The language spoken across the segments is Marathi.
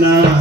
कृष्ण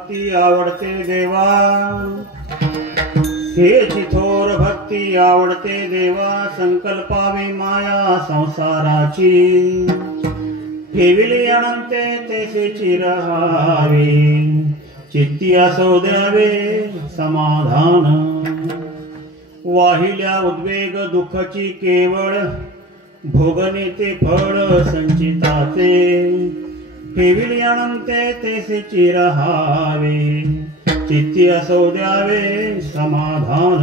भक्ती आवडते देवा, हेची थोर भक्ती आवडते देवा, संकल्पावी माया संसाराची, ठेविली अनंते तेसेची रहावी, चित्ती असो द्यावे समाधान, वाहिल्या उद्वेग दुःखची केवळ, भोगणे ते फळ संचिताचे, ठेविली अनंते तेसेची रहावे, चित्ती असो द्यावे समाधान,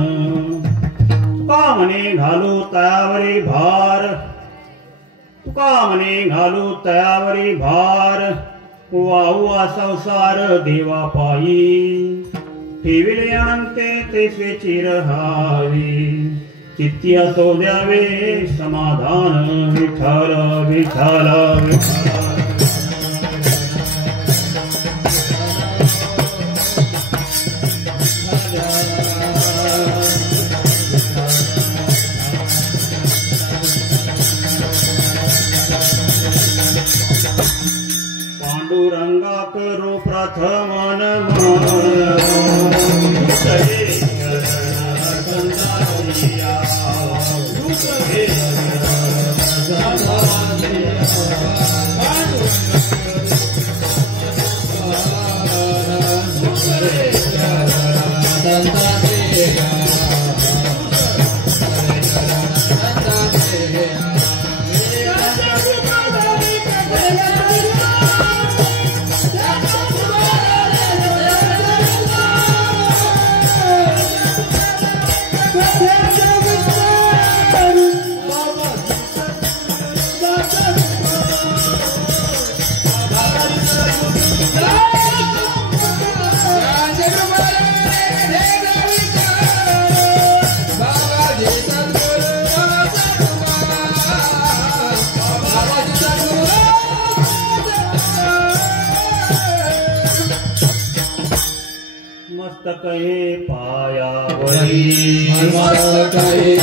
तुका म्हणे घालू तयावरी भार, तुका म्हणे घालू तयावरी भार, वाहू संसार देवा पायी, ठेविले अनंते तेसेची रहावी, चित्ती असो द्यावे समाधान, विठ्ठल विठ्ठल विठ्ठल. पांडुरंगा करो प्रथम मस्तक हे पायावरी, मस्तक हे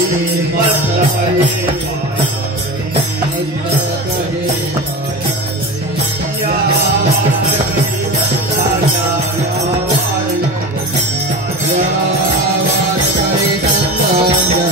पायावरी, मस्तक हे पायावरी, मस्तक हे पायावरी, या वारकरी संतांच्या, या वारकरी संतांच्या, या वारकरी संतांच्या,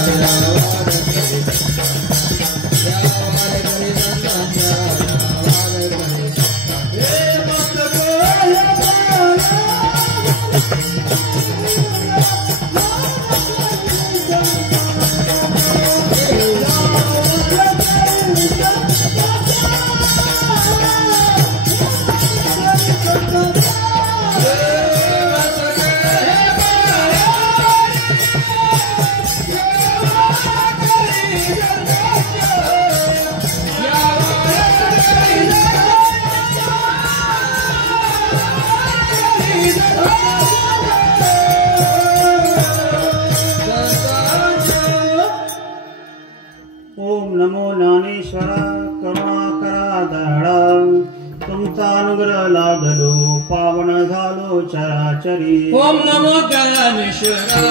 ओम नमो ज्ञानेश्वरा करुणाकरा दयाळा, तुमचा अनुग्रह लादलो पावन झालो चराचरी. ओम नमो ज्ञानेश्वरा.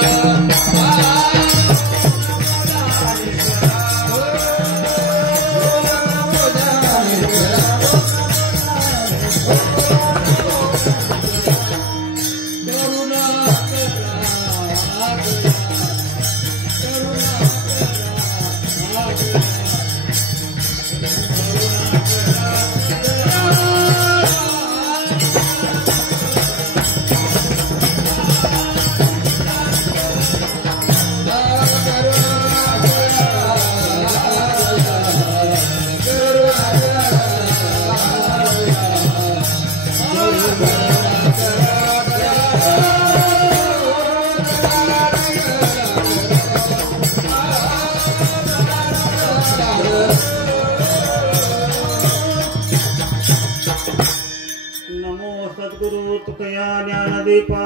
सद्गुरु तुकया ज्ञानदीपा,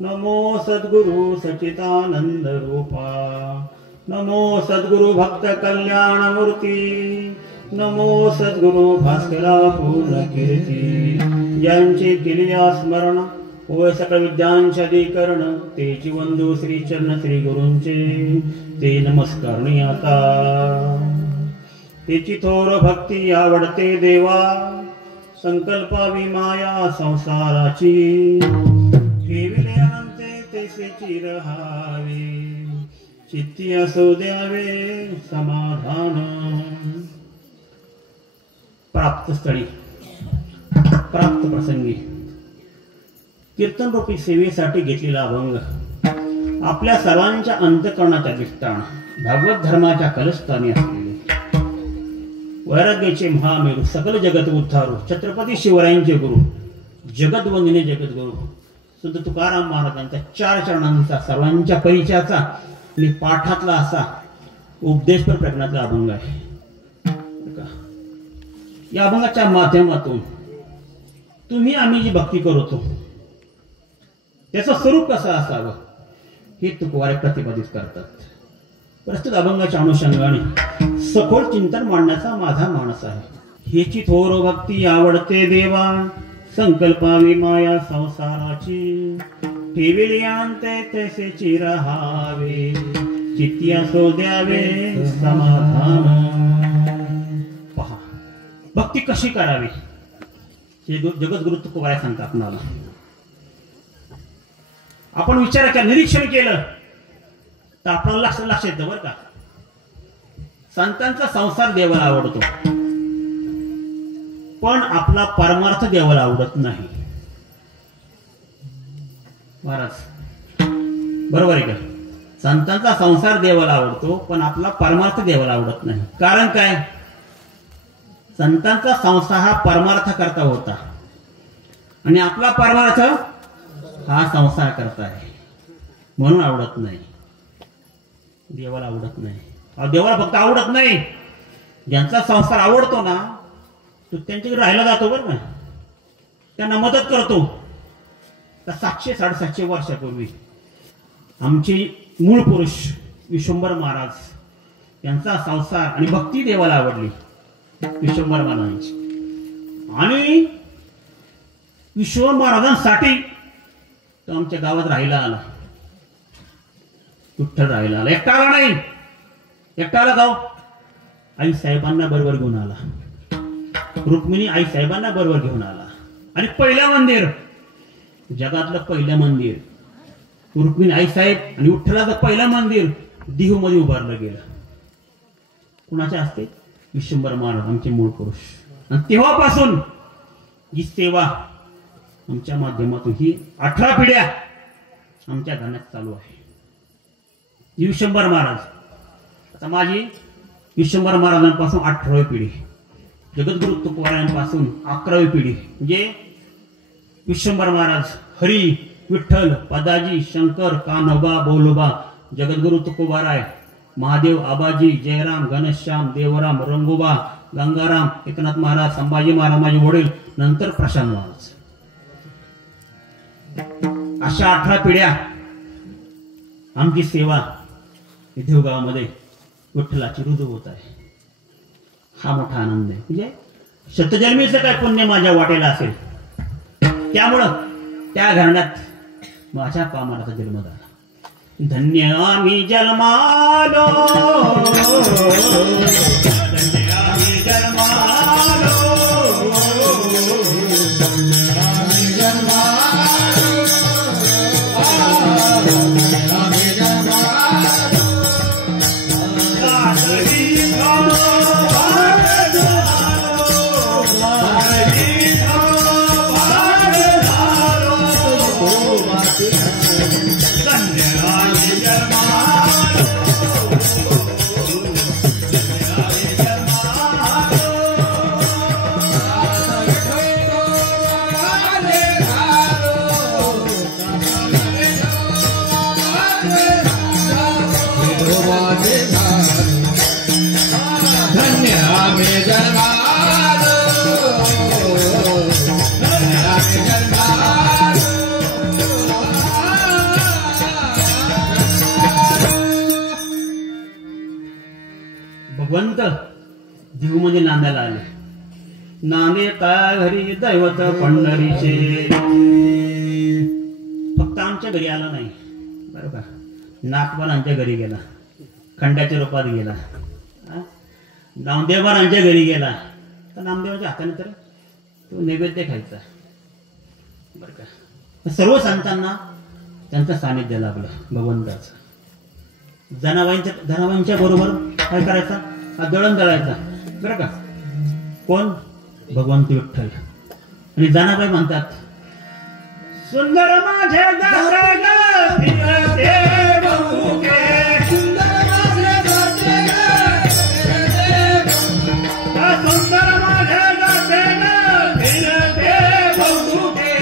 नमो सद्गुरु सच्चिदानंद रूपा, नमो सद्गुरु भक्त कल्याण मूर्ती, नमो सद्गुरु भास्करा पूर्ण कीर्ती. ज्यांचे केलिया स्मरण होय सकळ विद्यांचे अधिकरण, तेची वंदू श्री चरण श्री गुरूंचे ते नमस्कारणी आता. तेची थोर भक्ती आवडते देवा, संकल्पावी माया संसाराची ठेविले अंते तैसेची रहावे चित्ती असो द्यावे समाधान प्राप्त स्थळी प्राप्त प्रसंगी कीर्तन रूपी सेवेसाठी घेतलेला अभंग आपल्या सर्वांच्या अंतःकरणाच्या दिष्टान भागवत धर्माच्या कलस्थानी असलेले वैराग्याचे महामेरू सकल जगत उद्धारू छत्रपती शिवरायांचे गुरु जगद्वंदिने जगद्गुरु संत तुकाराम महाराजांच्या 4 चरणांचा सर्वांच्या परिचयाचा आणि पाठातला असा उपदेशपर प्रकरणातला अभंग आहे. या अभंगाच्या माध्यमातून तुम्ही आम्ही जी भक्ती करतो त्याचं स्वरूप कसं असावं हे तुकोबार प्रतिपादित करतात. प्रस्तुत अभंगाच्या अनुषंगाने सखोल चिंतन मांडण्याचा माझा मानस आहे. हेची थोर भक्ती आवडते देवा संकल्पावी माया संसाराची ठेविली अंते तैसेची रहावे चित्ती असो द्यावे समाधान. पहा भक्ती कशी करावी हे जगद्गुरु तुकोबार सांगतात आपणाला. आपण विचार केला निरीक्षण केलं तर आपल्याला लक्ष येतं बरं का. संतांचा संसार देवाला आवडतो पण आपला परमार्थ देवाला आवडत नाही. महाराज बरोबर आहे का. संतांचा संसार देवाला आवडतो पण आपला परमार्थ देवाला आवडत नाही. कारण काय संतांचा संसार हा परमार्थ करता होता आणि आपला परमार्थ हा संसार करता आहे म्हणून आवडत नाही. देवाला आवडत नाही. देवाला फक्त आवडत नाही ज्यांचा संसार आवडतो ना तो त्यांच्याकडे राहायला जातो बरं ना त्यांना मदत करतो. तर 700-750 वर्षापूर्वी आमचे मूळ पुरुष विश्वंभर महाराज यांचा संसार आणि भक्ती देवाला आवडली. विश्वंभर महाराजांची आणि विश्वंभर महाराजांसाठी तो आमच्या गावात राहायला आला. विठ्ठल राहायला आला. एकटा आला नाही. एकटा आला गाव आई साहेबांना बरोबर घेऊन आला. रुक्मिणी आई साहेबांना बरोबर घेऊन आला आणि पहिलं मंदिर जगातलं पहिलं मंदिर रुक्मिणी आई साहेब आणि विठ्ठलाचं पहिलं मंदिर देहू मध्ये उभारलं गेलं. कुणाच्या हस्ते विश्वंभर महाराज आमचे मूळ पुरुष. आणि तेव्हापासून ही सेवा आमच्या माध्यमातून ही 18 पिढ्या आमच्या घराण्यात चालू आहे. विश्वंभर महाराज आता माझी विश्वंभर महाराजांपासून 18वी पिढी जगद्गुरु तुकोबारायांपासून 11वी पिढी म्हणजे विश्वंभर महाराज हरी विठ्ठल पदाजी शंकर कान्होबा बोलोबा जगद्गुरु तुकोबाराय महादेव आबाजी जयराम घनश्याम देवराम रंगोबा गंगाराम एकनाथ महाराज संभाजी महाराज माझे वडील नंतर प्रशांत महाराज अशा 18 पिढ्या आमची सेवा देवगावामध्ये विठ्ठलाची रुजू होत आहे. हा मोठा आनंद आहे. म्हणजे शतजन्मीचं काय पुण्य माझ्या वाटेला असेल त्यामुळं त्या घराण्यात माझ्या कामाला जन्म झाला. धन्य आम्ही जन्मालो धन्य आम्ही जन्मालो भगवंत देव म्हणजे नांदायला आले. नांदे काय घरी दैवत पंढरीचे फक्त आमच्या घरी आला नाही बरं का. नाथवारांच्या घरी गेला, खंडाच्या रूपात गेला, नामदेवारांच्या घरी गेला. तर नामदेवाच्या हाताने तर तो नैवेद्य खायचा बरं का. सर्व संतांना त्यांचं सानिध्य लाभलं भगवंताचं. जनाबाईंच्या बरोबर काय करायचा, हा दळण दळायचा बरं का. कोण, भगवंत विठ्ठल. आणि जनाबाई म्हणतात, सुंदर माझे दासरे ग फिरते बहुके, सुंदर माझे दासरे ग फिरते बहुके,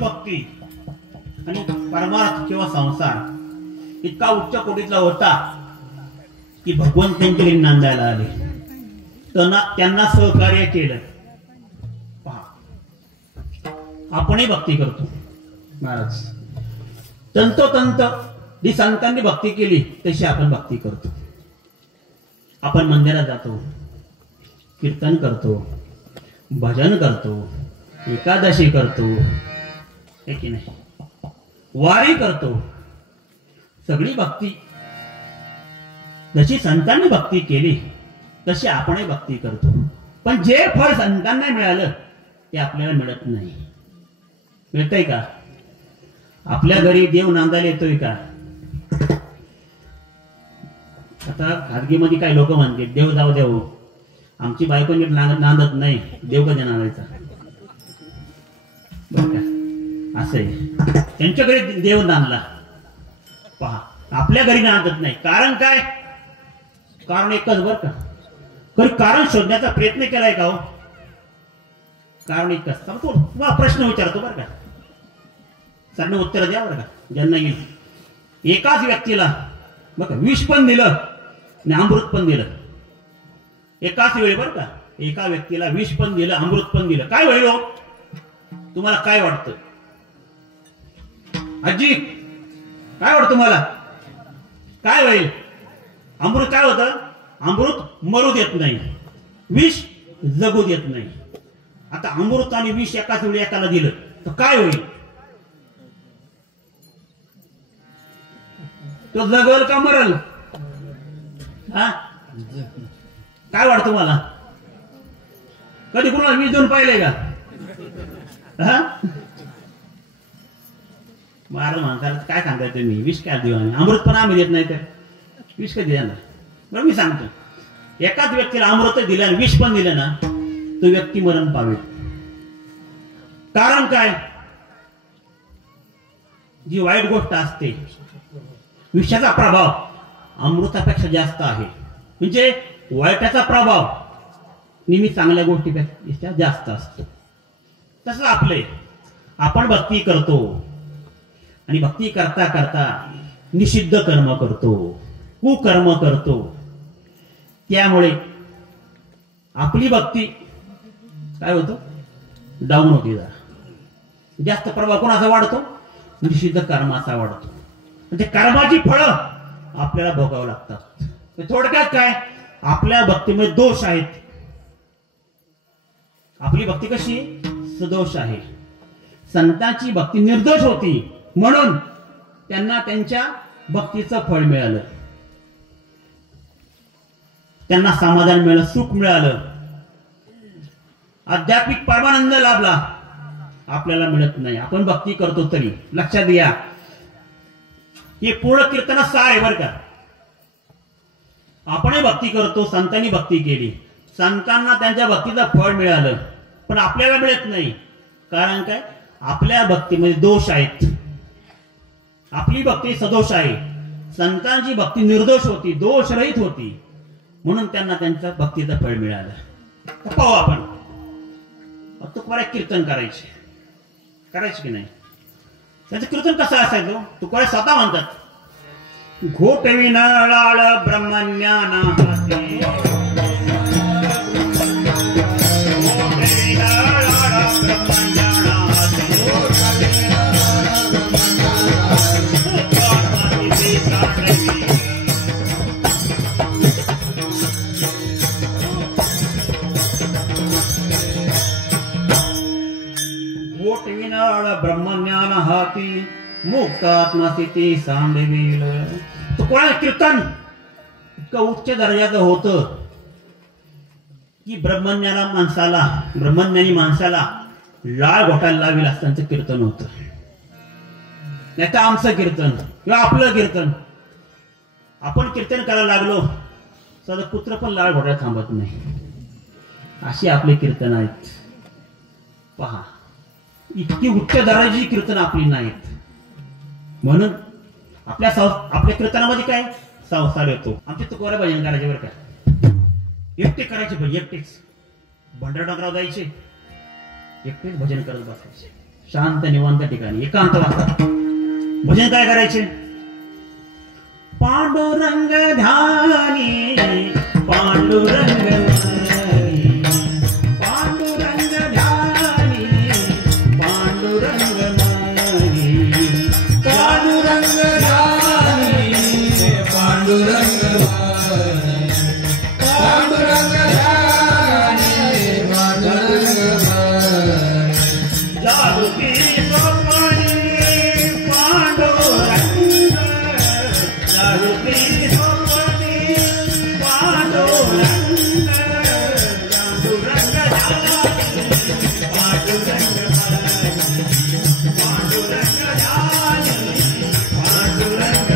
भक्ती आणि परमार्थ किंवा संसार इतका उच्च कोटीतला होता की भगवंत त्यांच्याकडे नांदायला आले, त्यांना सहकार्य केलं. पहा, आपणही भक्ती करतो महाराज. तंतोतंत जी संतांनी भक्ती केली तशी आपण भक्ती करतो. आपण मंदिरात जातो, कीर्तन करतो, भजन करतो, एकादशी करतो, हे की नाही, वारी करतो. सगळी भक्ती जशी संतांनी भक्ती केली तशी आपणही भक्ती करतो. पण जे फळ संतांना मिळालं ते आपल्याला मिळत नाही. मिळतंय का? आपल्या घरी देव नांदायला येतोय का? आता खाजगीमध्ये काही लोक म्हणते देव जाऊ देऊ, आमची बायको नीट नांदत नाही, देव कधी नांदायचा? बरं का, असं आहे. त्यांच्याकडे देव नांदला. पहा, आपल्या घरी नांदत नाही. कारण काय? कारण एकच बरं का. कधी कारण शोधण्याचा प्रयत्न केलाय का हो? कारण एकच. तुम्हाला प्रश्न विचारतो बरं का, सरने उत्तर द्या बरं का, ज्यांना येईल. एकाच व्यक्तीला बरं का विष पण दिलं आणि अमृत पण दिलं एकाच वेळी बरं का. एका व्यक्तीला विष पण दिलं, अमृत पण दिलं. काय होईल हो? तुम्हाला काय वाटतं आजी? काय वाटतं तुम्हाला? काय होईल? अमृत काय होतं? अमृत मरू देत नाही, विष जगू देत नाही. आता अमृत आणि विष एकाच वेळी एकाला दिलं तर काय होईल? तो जगल का मरल? हा, काय वाटतं मला? कधी कुणाला विष देऊन पाहिले का? हा, महाराज म्हणतात काय सांगताय तुम्ही, विष काय देऊ आम्ही, अमृत पण आम्ही देत नाही तर विष कधी देणार? बरं, मी सांगतो, एकाच व्यक्तीला अमृत दिलं आणि विष पण दिलं ना, तो व्यक्ती मरण पावेल. कारण काय? जी वाईट गोष्ट असते विषाचा प्रभाव अमृतापेक्षा जास्त आहे. म्हणजे वाईटाचा प्रभाव नेहमी चांगल्या गोष्टीपेक्षा जास्त असतो. तसं आपले आपण भक्ती करतो आणि भक्ती करता करता निषिद्ध कर्म करतो, कुकर्म करतो. त्यामुळे आपली भक्ती काय होतं? डाऊन होती. जरा जास्त प्रभाव कोणाचा वाढतो? निषिद्ध कर्माचा वाढतो. म्हणजे कर्माची फळं आपल्याला भोगावं लागतात. थोडक्यात काय, आपल्या भक्तीमध्ये दोष आहेत. आपली भक्ती कशी? सदोष आहे. संतांची भक्ती निर्दोष होती म्हणून त्यांना त्यांच्या भक्तीचं फळ मिळालं, त्यांना समाधान मिळालं, सुख मिळालं, आध्यात्मिक परमानंद लाभला. आपल्याला मिळत नाही, आपण भक्ती करतो तरी. लक्षात घ्या, हे पूर्ण कीर्तन सार आहे बरं का. आपण भक्ती करतो, संतांनी भक्ती केली, संतांना त्यांच्या भक्तीचं फळ मिळालं, पण आपल्याला मिळत नाही. कारण काय? आपल्या भक्तीमध्ये दोष आहेत. आपली भक्ती सदोष आहे, संतांची भक्ती निर्दोष होती, दोषरहित होती, म्हणून त्यांना त्यांच्या भक्तीचं फळ मिळालं. पाहू आपण तुकोबा कीर्तन करायचे की नाही. त्याचं कीर्तन कसं असायचं? तुकोबा स्वतः म्हणतात, घोटविनाळ ब्रह्मज्ञाना ब्रह्मज्ञान हाती मुक्तात्मस्थिती सांडविल. तुकोबा कीर्तन इतकं उच्च दर्जाचं होतं की ब्रह्मज्ञानी माणसाला लाळ घोटायला लावेल असं त्यांचं कीर्तन होतं. नाही तर आमचं कीर्तन किंवा आपलं कीर्तन, आपण कीर्तन करायला लागलो तर कुत्र पण लाळ घोटायला थांबत नाही. अशी आपले कीर्तन आहेत. पहा, इतकी उच्च दर्जाची कीर्तन आपली नाहीत. म्हणून आपल्या कीर्तनामध्ये काय संसार येतो. आमचे तुकोबा भजन करायचे बरं का, एकटे करायचे भजन, एकटेच भंडारडोंगरावर जायचे, एकटेच भजन करत बसायचे शांत निवांत ठिकाणी एकांतवासात. भजन काय करायचे? पांडुरंग ध्यानी पांडुरंग ध्यानी पांडुरंग ध्यानी पांडुरंग ध्यानी पांडुरंग ध्यानी पांडुरंग पांडुरंग ध्यानी पांडुरंग जागृती स्वप्नी पांडुरंग जागृती स्वप्नी पांडुरंग पांडुरंग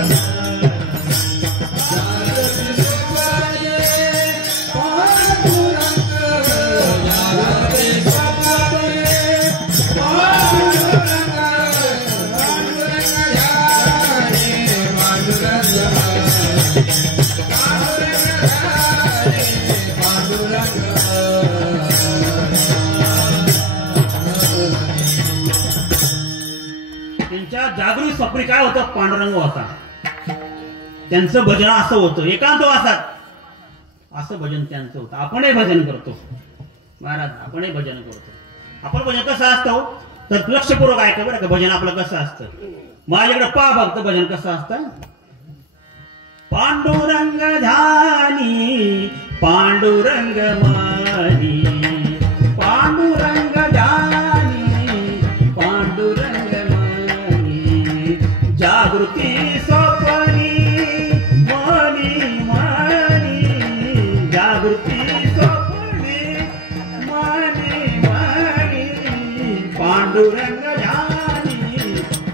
पांडुरंग पांडुरंग त्यांच्या जागृत स्वप्नी काय होतं? पांडुरंग होता. त्यांचं भजन असं होतं, एकांतवासात असं भजन त्यांचं होतं. आपणही भजन करतो महाराज, आपणही भजन करतो. आपण भजन कसं असतं तर लक्षपूर्वक ऐका बरं का. भजन आपलं कसं असतं, माझ्याकडे पहा फक्त भजन कसं असतं. पांडुरंग ध्यानी पांडुरंग मानी पांडुरंग ध्यानी पांडुरंग मानी जागृती स्वप्नी मनी मनी जागृती स्वप्नी मनी मनी पांडुरंग ध्यानी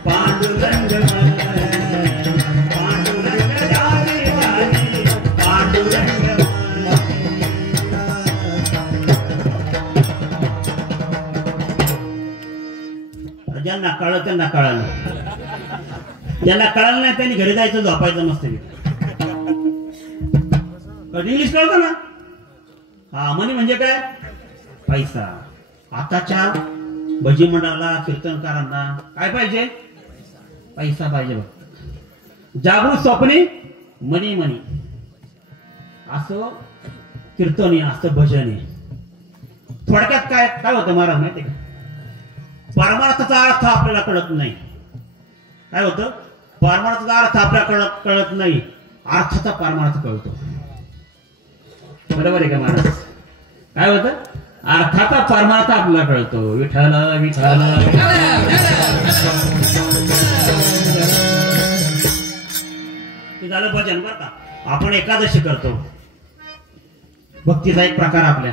पांडुरंग मानी पांडुरंग ध्यानी पांडुरंग ज्यांना कळलं त्यांना कळलं, ज्यांना कळलं नाही त्यांनी घरी जायचं, झोपायचं मस्त. इंग्लिश कळतं ना? हा, मनी म्हणजे काय? पैसा. आताच्या भजी मंडळाला कीर्तनकारांना काय पाहिजे? पैसा पाहिजे बघ. जागृत स्वप्नी मनी मनी असं कीर्तन आहे, असं भजन आहे. थोडक्यात काय काय होतं महाराज माहिती का? परमार्थाचा अर्थ आपल्याला कळत नाही. काय होतं? परमार्थाचा अर्थ आपल्याला कळत नाही, अर्थाचा परमार्थ कळतो. बरोबर आहे का महाराज? काय होतं? अर्थाचा परमार्थ आपला कळतो. विठ्ठल विठ्ठल हे झालं भजन बरं का. आपण एकादशी करतो, भक्तीचा एक प्रकार आपल्या.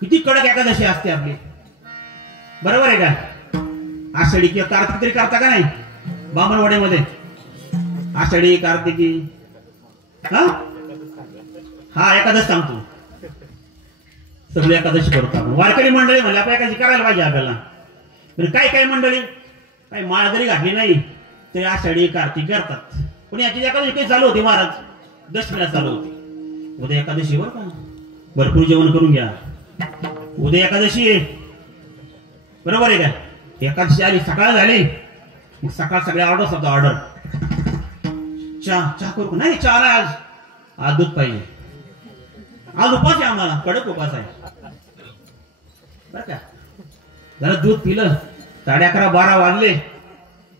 किती कडक एकादशी असते आपली, बरोबर आहे का. आषाढी किंवा कार्तिक तरी करता का नाही बामणवाड्यामध्ये. आषाढी कार्तिकी हा एकादश सांगतो. सगळी एकादशी करतो आपण. वारकरी मंडळी म्हणले आपण एकादशी करायला पाहिजे आपल्याला. काही काही मंडळी काही माळ जरी घातली नाही तरी आषाढी कार्तिक करतात. पण याची एकादशी काही चालू होती महाराज, दशमीला चालू होती. उद्या एकादशी बरं का, भरपूर जेवण करून घ्या. उद्या एकादशी आहे, बरोबर आहे का. एकादशी आली, सकाळ झाली, मग सकाळ सगळ्या ऑर्डर होता. ऑर्डर चहा करू नाही, चहा नाही आज दूध पाहिजे. आज उपास आहे आम्हाला, कडक उपास आहे बरं का. जरा दूध पिलं, 11:30-12 वाजले,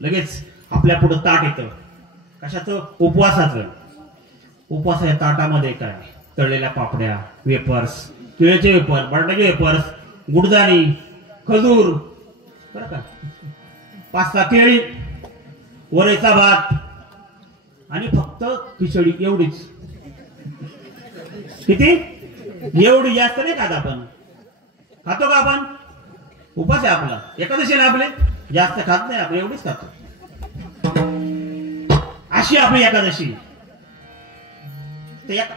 लगेच आपल्या पुढं ताट येतं. कशाचं? उपवासाचं. उपवासाच्या ताटामध्ये काय, तळलेल्या पापड्या, वेपर्स, केळीचे वेपर, बटाट्याचे वेपर्स, गुडदाणी, खजूर बरं का, 5-6 केळी, वरईचा भात आणि फक्त खिचडी. एवढीच. किती? एवढी. जास्त नाही खात आपण. खातो का आपण? उपास आहे आपला, एकादशी ना आपले, जास्त खात नाही आपण, एवढीच खातो. अशी आपली एकादशी.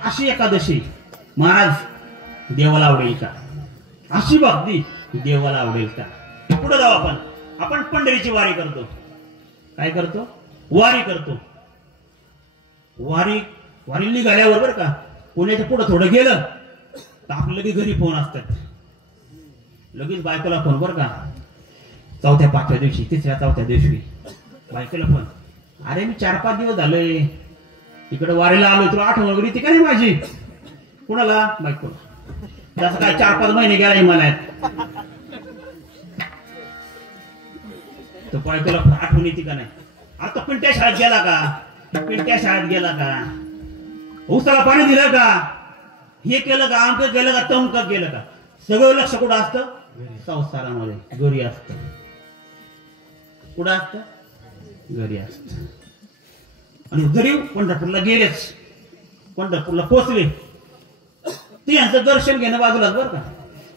अशी एकादशी महाराज देवाला आवडेल का? अशी भक्ती देवाला आवडेल का? पुढे जाऊ आपण. आपण पंढरीची वारी करतो. काय करतो? वारी करतो. वारी निघाल्यावर बरं का, पुण्याच्या पुढे थोडं गेलं तर आपलं लगेच घरी फोन असतात. लगेच बायकोला फोन बरं का. 4-5व्या दिवशी, 3-4 दिवशी बायकोला फोन. अरे मी 4-5 दिवस झालोय इकडे वारीला आलोय, तुला आठवण वगैरे ती का नाही माझी? कुणाला? बायकोला. जसं काय 4-5 महिने गेला हिमालयात. तो बायकोला आठवण येते का नाही? आता पिंट्या शाळेत गेला का? पिंट्या शाळेत गेला का? ऊसाला पाणी दिलं का? हे केलं का? अंक केलं का? तमक केलं का? सगळं लक्ष कुठं असतं? संसारामध्ये, घरी असतं. कुठं असतं? घरी असत. आणि जरी पंढरपूरला गेलेच, पंढरपूरला पोहोचले, ते यांचं दर्शन घेणं बाजूलाच बरं का.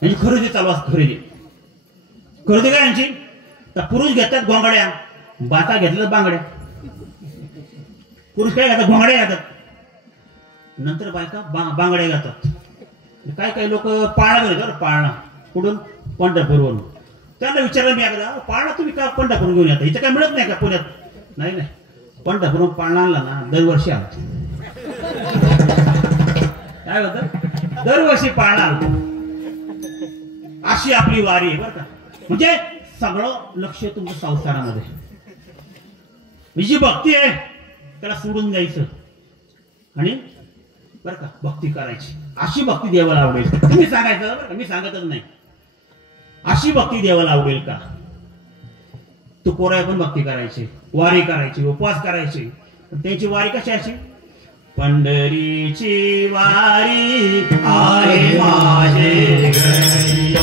यांची खरेदी चालू असते. खरेदी काय यांची? तर पुरुष घेतात घोंगड्या, बाता घेतल्या बांगड्या. पुरुष काय घेतात? घोंगड्या घेतात. नंतर बायका बांगड्या घेतात. काय काही लोक पाळणा घेतात. पाळणा कुठून? पंढरपूरवरून. त्यांना विचारलं मी एकदा, पाळणा तुम्ही का पंढरपूर घेऊन येता? इथं काय मिळत नाही का पुण्यात? नाही, पंढरपूर पाळणा आणला ना दरवर्षी आला. काय होतं? दरवर्षी पाळणा आणतो. अशी आपली वारी आहे बरं का. म्हणजे सगळं लक्ष तुमच्या संसारामध्ये. जी भक्ती आहे त्याला सोडून द्यायचं आणि बरं का भक्ती करायची. अशी भक्ती देवाला आवडेल. तुम्ही सांगायचं बरं का, मी सांगतच नाही. अशी भक्ती देवाला आवडेल का? तू पोराय पण भक्ती करायची, वारी करायची, उपवास करायची. त्यांची वारी कशी अशी? पंढरीची वारी आहे माझे घरी,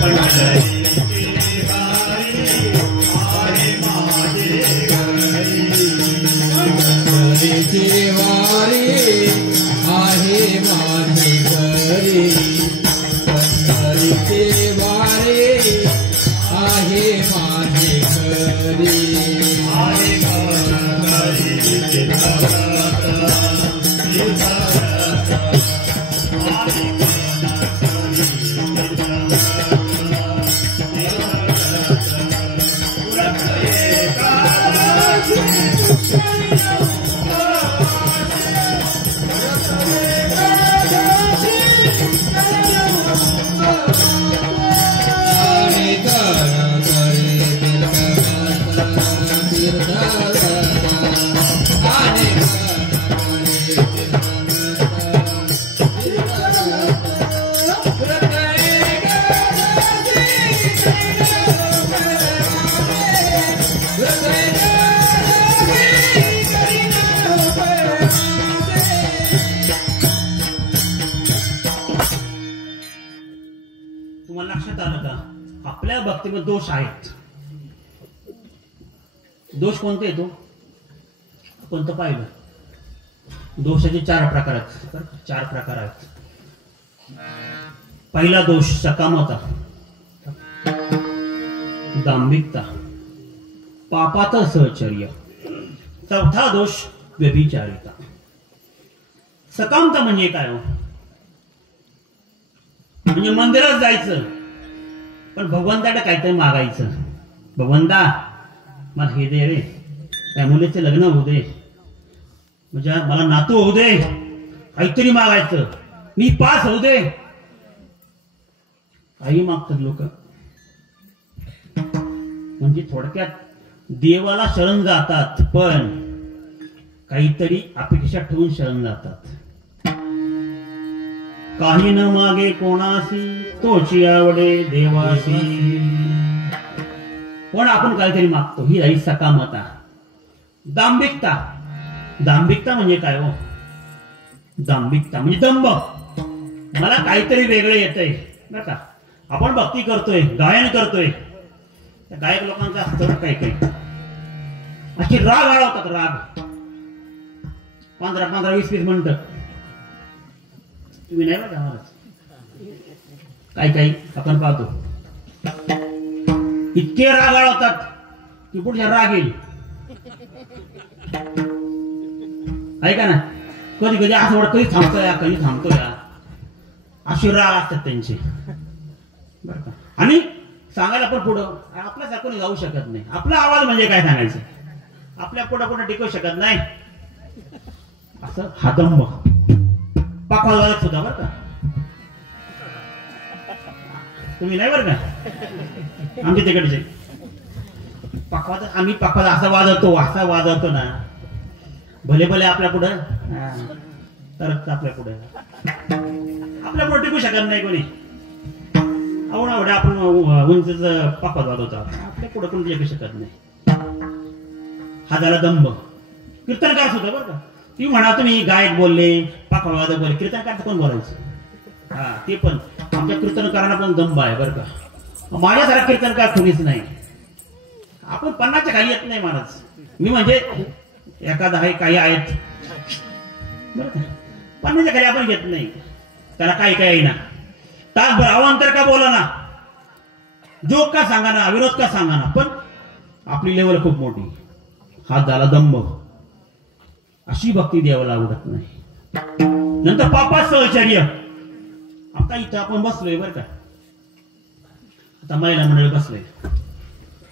पंढरीची वारी आहे माझे घरी, पंढरीची वारी आहे माझे घरी, पंढरीची वारी आहे माझे घरी, आहे तुम्हाला लक्षात आलं का आपल्या भक्तीमध्ये दोष आहेत. दोष कोणते येतो कोणतं पाहिलं. दोषाचे 4 प्रकार आहेत. 4 प्रकार आहेत. पहिला दोष सकामता, दांभिकता, पापात सहचर्य. चौथा दोष व्यभिचारिता. सकामता म्हणजे काय हो? म्हणजे मंदिरात जायचं पण भगवंताकडे काहीतरी मागायचं. भगवंता मला हे दे रे, त्या मुलीचे लग्न होऊ दे, म्हणजे मला नातू होऊ दे, काहीतरी मागायचं, मी पास होऊ दे. काही मागतात लोक. म्हणजे थोडक्यात देवाला शरण जातात पण काहीतरी अपेक्षा ठेवून शरण जातात. काही न मागे कोणासी तोची आवडे देवासी. पण आपण काहीतरी मागतो. ही राही सकामता. दांभिकता. दांभिकता म्हणजे काय हो? दांभिकता म्हणजे दंभ. मला काहीतरी वेगळं येतंय बरं का. आपण भक्ती करतोय, गायन करतोय, त्या गायक लोकांचा असतं काही काही अशी राग आळवतात. राग 15-15, 20-20 मिनिटं. तुम्ही नाही बघा काही काही आपण पाहतो इतके राग आळवतात की पुढच्या राग येईल. ऐका ना, कधी कधी असं वाटत कधी थांबतोय कधी थांबतोय. अशी राग असतात त्यांचे बरं का. आणि सांगायला पण पुढं आपल्यासारखं कोणी जाऊ शकत नाही. आपला आवाज म्हणजे काय सांगायचं, आपल्या पुढं पुढे टिकवू शकत नाही. असं हादंब पाखवाला सुद्धा बरं का. तुम्ही नाही बरं का, आमच्या तिकडचे पाखवाचा. आम्ही पाखवाला असा वाजवतो ना, भले भले आपल्या पुढं तरच आपल्या पुढे टिकू शकत नाही कोणी. आवडा आपण उंच पाखवात वाजवतो, आपल्या पुढे कोणी टिकू शकत नाही. हा झाला दंभ. कीर्तनकार सुद्धा बरं का. ती म्हणा तुम्ही गायक बोलले, पाखवात वाजव बोलले, कीर्तनकार कोण बोलायचं. हा ते पण आमच्या कीर्तनकारांना पण दंभ आहे बरं का. माझ्यासारखा कीर्तनकार कोणीच नाही. आपण 50च्या खाली येत नाही महाराज. मी म्हणजे एखादा आहे, काही आहेत बरं का. 50च्या खाली आपण घेत नाही. त्याला काही काही येईना. तासभर अवांतर का बोला ना, जोक का सांगा ना, विरोध का सांगा ना, पण आपली लेवल खूप मोठी. हा झाला दंभ. अशी भक्ती देवाला आवडत नाही. नंतर पापात सहचर्य. आता इथं आपण बसलोय बरं का. आता महिला मंडळ बसलोय,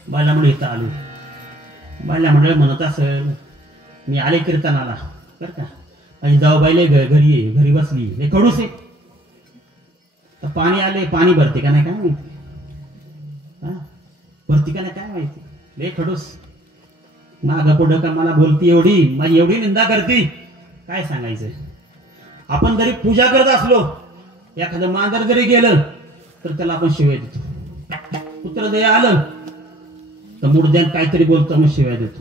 महिला मंडळ इथं आलो. महिला मंडळ म्हणत असेल मी आले कीर्तनाला बरं का, आणि जाऊ बाईले घरी बसली, हे कडूस आहे. तर पाणी आले, पाणी भरते का नाही काय माहिती, भरती का नाही काय माहिती, लय खडूस. मागं पुढं का मला बोलती, एवढी माझी एवढी निंदा करती, काय सांगायचं. आपण जरी पूजा करत असलो, एखादं मांजर जरी गेलं तर त्याला आपण शिव्या देतो. पुत्र दया आलं तर मुर्द्यान काहीतरी बोलतो, मग शिव्या देतो.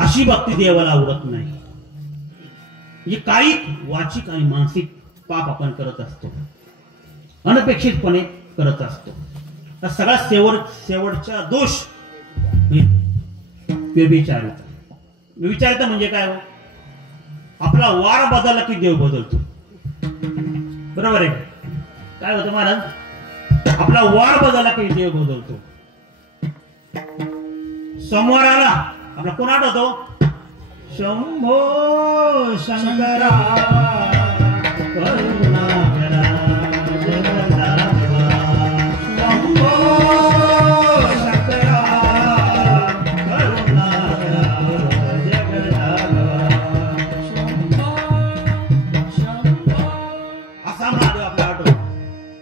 अशी भक्ती देवाला आवडत नाही. म्हणजे काही वाचिक आणि मानसिक पाप आपण करत असतो, अनपेक्षितपणे करत असतो. तर सगळ्यात शेवटचा दोष व्यभिचारिता. व्यभिचारिता म्हणजे काय हो? आपला वार बदलला की देव बदलतो. बरोबर आहे. काय होतं महाराज, आपला वार बदलला की देव बदलतो. सोमवार आला आपला कोण आठवतो? शंभो शंकरा करुणाकरा जगदात्मा. शंभो शंकरा करुणाकरा जगदात्मा. असा महादेव आपला आठवतो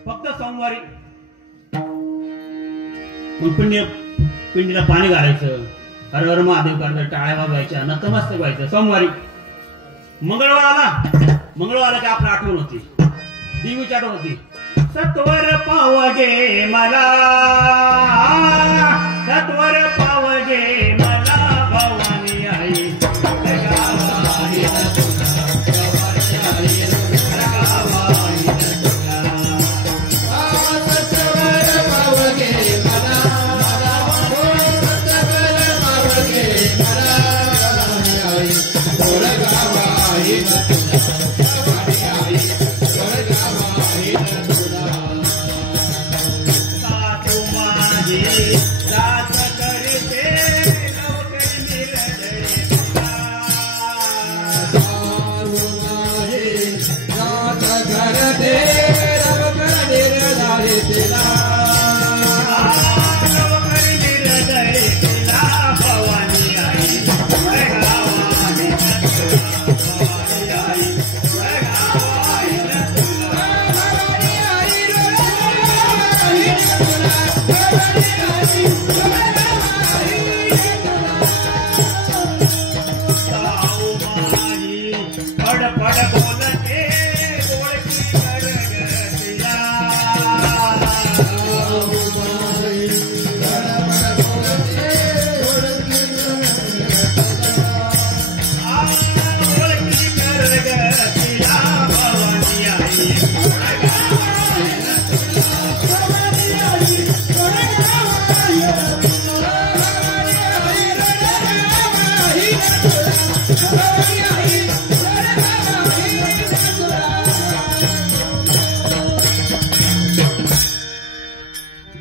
फक्त सोमवारी. मग पिंडीला पाणी घालायचं, हर हर महादेव करायचं, टाळ्या वाजवायच्या, नतमस्तक व्हायचं सोमवारी. मंगळवार की आपला आठवण होती, देवीची आठवण होती. सत्वर पावगे मला, सत्वर पावगे मला भवानी आई. फडफड बोलते ओळखी करगतीला ओळखी करगतीला भवानी आई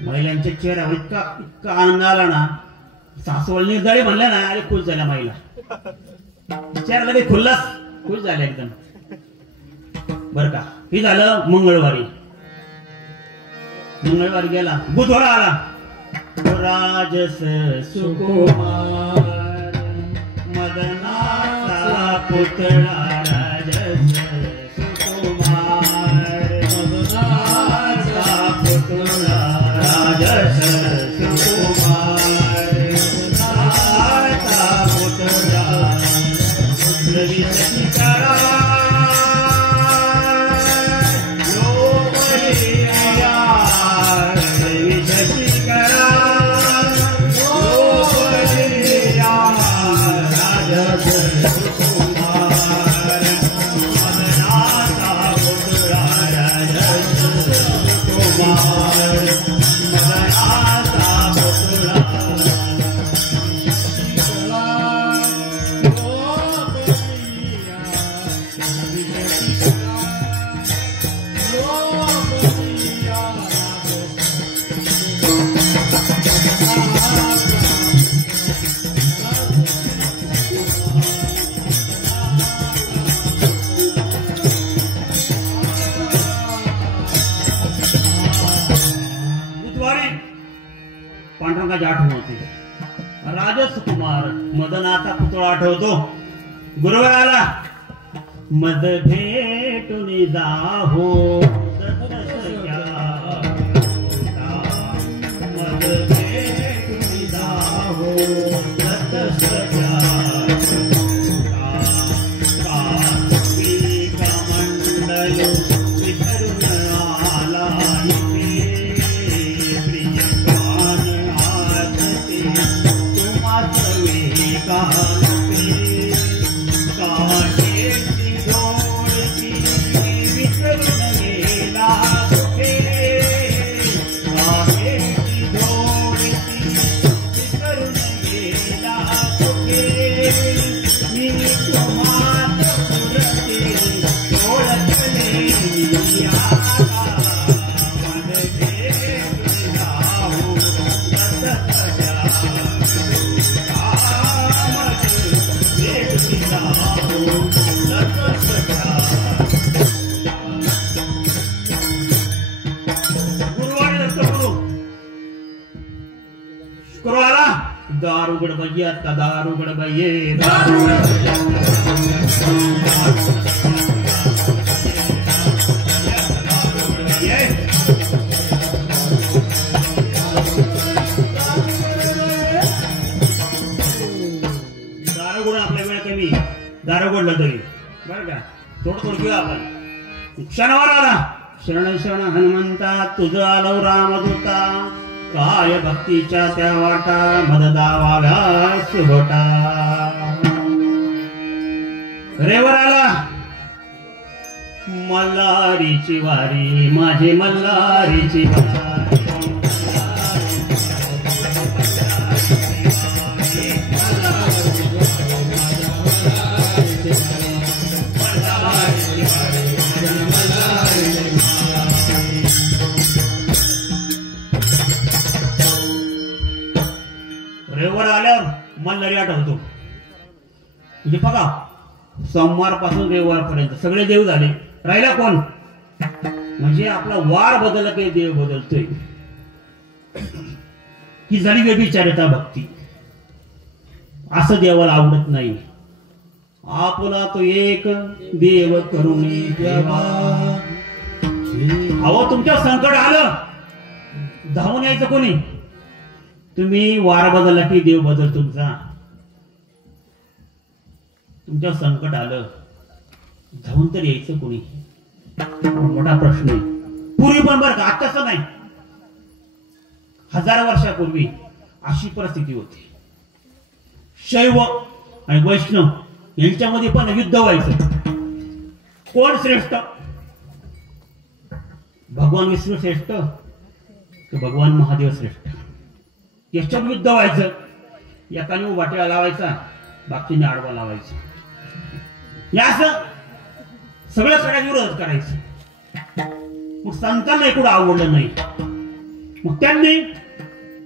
महिलांच्या चेहऱ्यावर इतका इतका आनंद आला ना सासवडनी जळी म्हणल्या ना अरे खुश झाल्या महिला चेहरा लगेच खुश झाल्या एकदम बर का हे झालं मंगळवारी गेला बुधवार आला राजस सुकुमार मदनाचा पुतळा राजस सुकुमार मदनाचा पुतळा राजस सुकुमार मदनाचा पुतळा रवी शशिकला पांडुरंगाची आठवण होती राजस कुमार मदनाचा पुतळा आठवतो गुरुवार आला मद भेटून जाहो मद भेटून जाहो मंडल विसरून आला दारू गडबैया दारू गडबैये दारू दारूगुड आपल्या वेळ कमी दारूगुडला तरी बरं का थोडं घेऊ आपण क्षणावर आला शरण शरण हनुमंता तुझं आलो रामदूता काय भक्तीच्या त्या वाटा मददावाला सुभटा रेवर आला मल्हारीची वारी माझी मल्हारीची वारी रेवर आल्यावर मल्हारी आठवतो म्हणजे बघा सोमवार पासून रविवार पर्यंत सगळे देव झाले राहिला कोण म्हणजे आपला वार बदलला काही देव बदलतोय ही झाली व्यभिचारिता भक्ती असं देवाला आवडत नाही आपला तो एक देव करुणी देवा अहो तुमच्या संकट आलं धावून यायचं कोणी तुम्ही वार बदलला की देव बदल तुमचा तुमच्या संकट आलं धावून तर यायचं कोणी, मोठा प्रश्न आहे. पूर्वी पण बरं का, आताच नाही, 1000 वर्षापूर्वी अशी परिस्थिती होती. शैव आणि वैष्णव यांच्यामध्ये पण युद्ध व्हायचं. कोण श्रेष्ठ, भगवान विष्णू श्रेष्ठ की भगवान महादेव श्रेष्ठ, याच्यावर युद्ध व्हायचं. एकाने वाट्या लावायचा, बाकीने आडवा लावायचा. या असं सगळं सगळ्या विरोध करायचं. मग संतांना एकूण आवडलं नाही. मग त्यांनी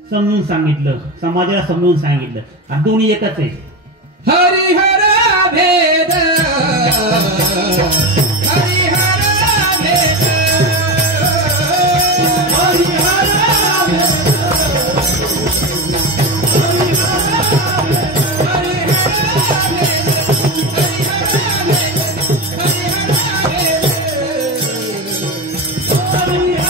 समजून सांगितलं, समाजाला समजून सांगितलं, आणि दोन्ही एकच आहे. हरिहर भेद हरिहर भेद हरिहर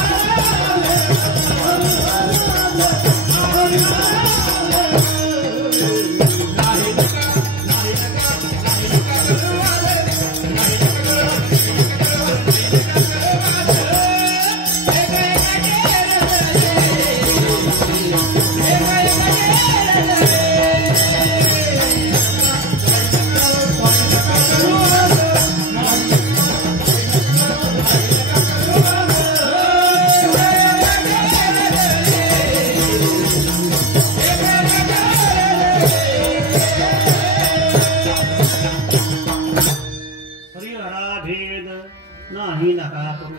नाही नका करू.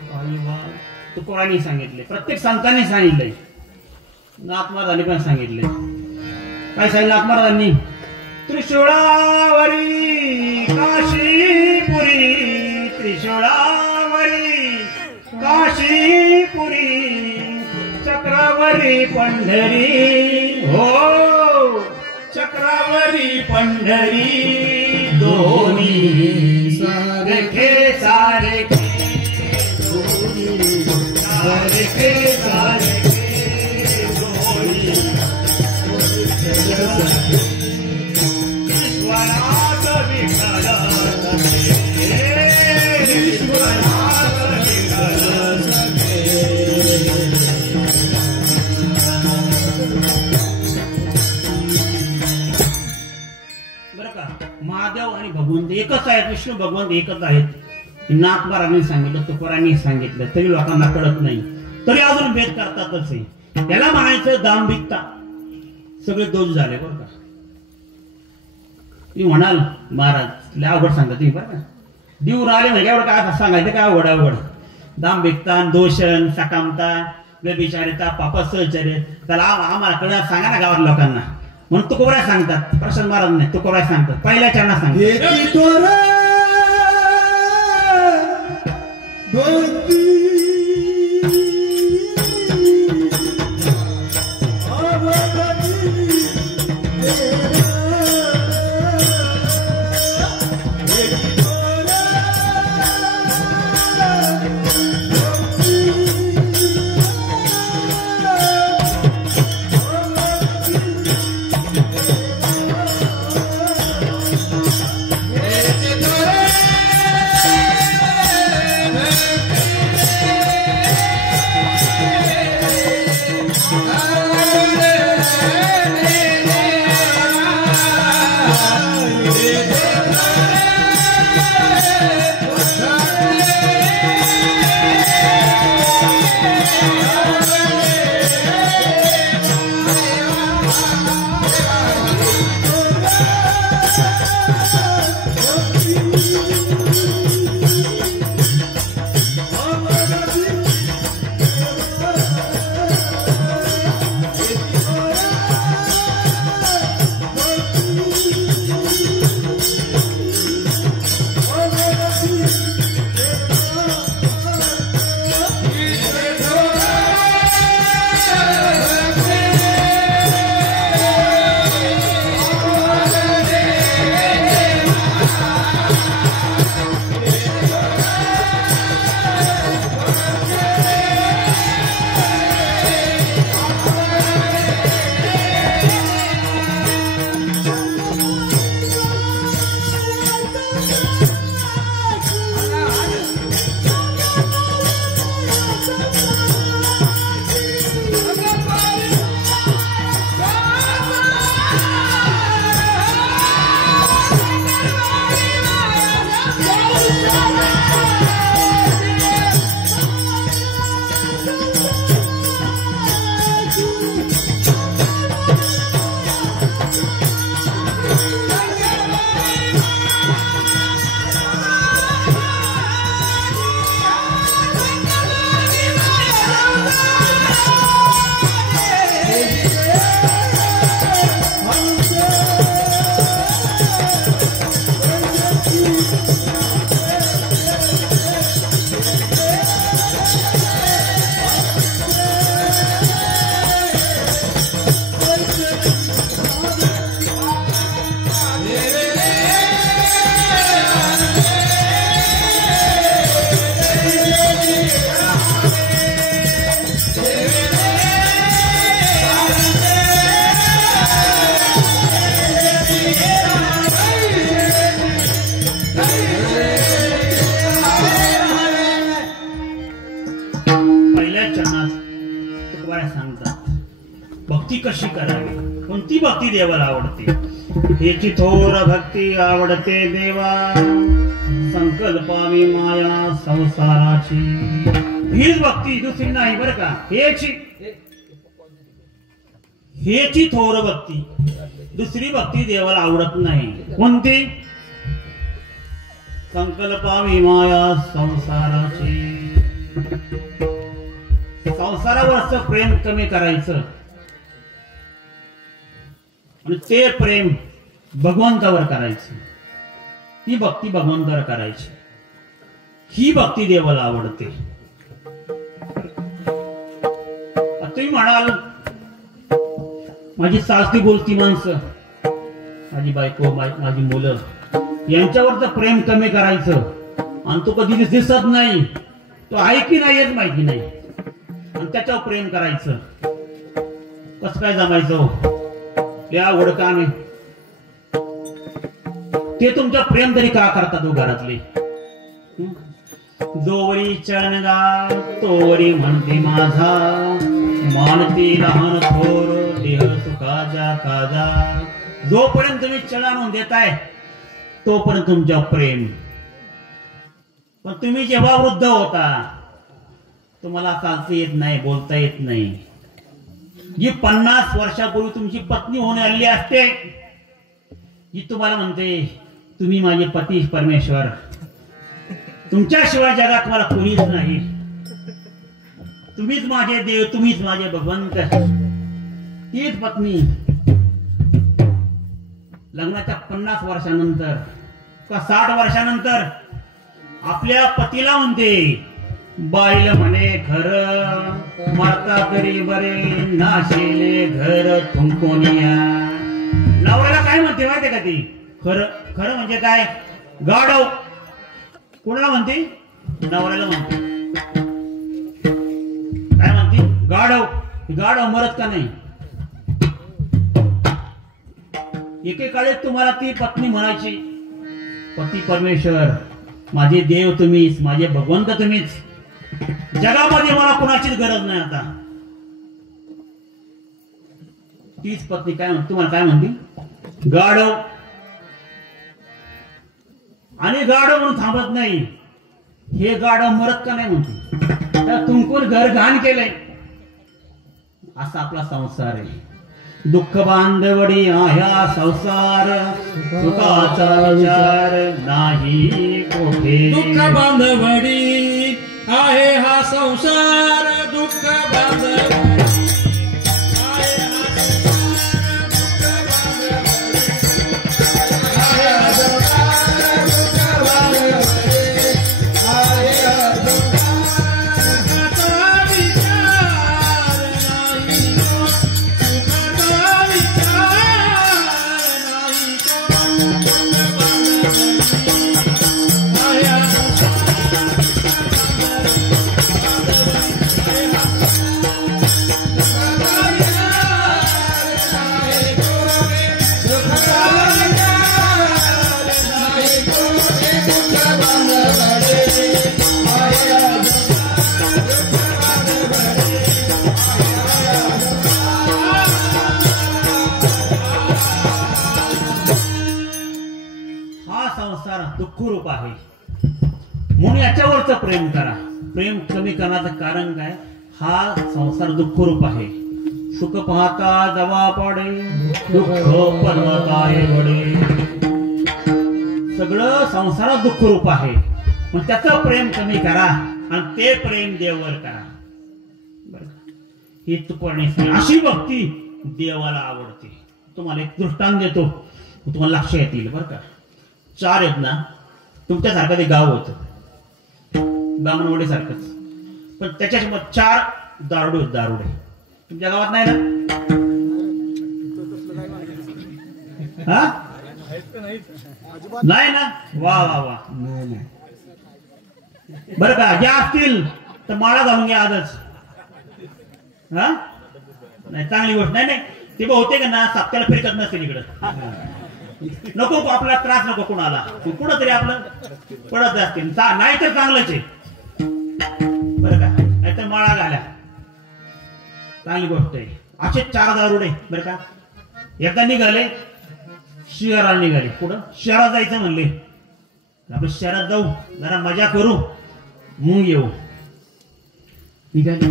तुकोरांनी सांगितले, प्रत्येक संतांनी सांगितलंय, नाथ महाराजांनी पण सांगितले. काय सांगितलं नाथ महाराजांनी? त्रिशूळावरी काशीपुरी, त्रिशूळावरी काशीपुरी, चक्रावरी पंढरी, हो चक्रावरी पंढरी, दोन्ही सारखे सारखे, दोन्ही सारखे सारखे, दोन्ही ईश्वरात विठ्ठल सखे, ईश्वरात विठ्ठल सखे. बरं का, महादेव आणि भगवंत एकच आहेत, विष्णू भगवंत एकच आहेत. नाथ महाराजांनी सांगितलं, तुकोरांनी सांगितलं, तरी लोकांना कळत नाही, तरी अजून भेद करतातच आहे. त्याला म्हणायचं दांभिकता. सगळे दोष झाले बरं का. तुम्ही म्हणाल महाराज लय अवघड सांगता तुम्ही बरं का, देऊन आले म्हणजे एवढं काय सांगायचं, काय अवघड अवघड. दांभिकता, दोषण, सकामता, व्यभिचारिता, पापसहचर्य, त्याला आम्हाला कळत सांगा ना गावात लोकांना. म्हणून तुकोबऱ्या सांगतात, प्रशांत महाराज नाही, तुकोबऱ्या सांगतात, पहिल्या चरणात सांगतात. Hey, भक्ती कशी करावी, कोणती भक्ती देवाला आवडते. हेची थोर भक्ती आवडते देवा, संकल्पावी माया संसाराची. हीच भक्ती, दुसरी नाही बरं का. हेची थोर भक्ती, दुसरी भक्ती देवाला आवडत नाही. कोणती? संकल्पावी माया संसाराची. संसारावरच प्रेम कमी करायचं आणि ते प्रेम भगवंतावर करायचं. ती भक्ती भगवंतावर करायची. ही भक्ती देवाला आवडते. तुम्ही म्हणाल माझी सासरी बोलती माणसं, माझी बायको, माझी मुलं, यांच्यावरच प्रेम कमी करायचं आणि तो कधी दिसत नाही, तो आहे की नाही हेच माहिती नाही, आणि त्याच्यावर प्रेम करायचं. कसं काय जमायचं? त्या अवघड काम आहे. ते तुमच्या प्रेम तरी का करतात हो घरातले? जोवरी चरणगा तोवरी म्हणते माझा, मानती लहान थोर देह सुखाच्या काजा. जोपर्यंत तुम्ही चरण आणून देताय तोपर्यंत तुमच्या प्रेम. पण तुम्ही जेव्हा वृद्ध होता, तुम्हाला चालता येत नाही, बोलता येत नाही, जी 50 वर्षापूर्वी तुमची पत्नी होऊन आलेली असते, जी तुम्हाला म्हणते तुम्ही माझे पती परमेश्वर, तुमच्याशिवाय जगात मला कोणीच नाही, तुम्हीच माझे देव, तुम्हीच माझे भगवंत. तीच पत्नी लग्नाच्या 50 वर्षानंतर का 60 वर्षानंतर आपल्या पतीला म्हणते, बाईल म्हणे घर माता करी बरे, नाशिले घर तुमकोनिया. नवऱ्याला काय म्हणते माहितीये का ती? खरं खरं म्हणजे काय? गाढव. कोणाला म्हणते? नवऱ्याला म्हणते. काय म्हणते? गाढव. गाढव मरत का नाही? एकेकाळी तुम्हाला ती पत्नी म्हणायची, पती परमेश्वर, माझे देव तुम्हीच, माझे भगवंत तुम्हीच, जगामध्ये मला कुणाचीच गरज नाही आता. तीच पत्नी काय म्हणते? तुम्हाला काय म्हणते? गाढव. आणि गाढव म्हणून थांबत नाही. हे गाढव मरत का नाही म्हणते? तर तुमकून घर घाण केलंय. असा आपला संसार आहे. दुःख बांधवडी ह्या संसार, सुखाचा विचार नाही कोठे. दुःख बांधवडी आहे हा संसार, दुःख बांधवडी आहे हा संसार, दुःख बांधवडी आहे हा संसार, दुःख बांधवडी आहे हा संसार. सुखाचा विचार नाही तो, सुखाचा विचार नाही तो, दुःख बांधवडी आहे हा संसार. हा संसार दुःखरूप आहे, म्हणून याच्यावरच प्रेम करा. प्रेम कमी करण्याचं कारण काय? हा संसार दुःखरूप आहे. सुख पाहता जवा पाडे, दुःख पर्वताय घडे. सगळं संसारात दुःखरूप आहे, पण त्याचं प्रेम कमी करा आणि ते प्रेम देवावर करा. ही अशी भक्ती देवाला आवडते. तुम्हाला एक दृष्टांत देतो, तुम्हाला लक्ष येतील बरं का. 4 आहेत ना, तुमच्यासारखं ते गाव होतं, बामणवाडी सारखंच, पण त्याच्यासोबत 4 दारुडे आहेत. दारुडे तुमच्या गावात नाही ना? हा, नाही ना? वा वा वा. बरं का, ज्या असतील तर माळा घालून घ्या आजच. हा, नाही चांगली गोष्ट. नाही नाही, ते बहुतेक ना सप्त्याला फिरकत नसेल इकडं. नको आपला त्रास, नको कुणाला, कुठं तरी आपलं पडत असतील. नाही तर चांगलंच आहे बरं का. नाही तर माळा घाल्या, चांगली गोष्ट आहे. असे 4 दारुडे बरं का. एकदा निघाले शहराला निघाले. पुढं शहरात जायचं म्हणले. आपण शहरात जाऊ जरा मजा करू मग येऊ. निघाले.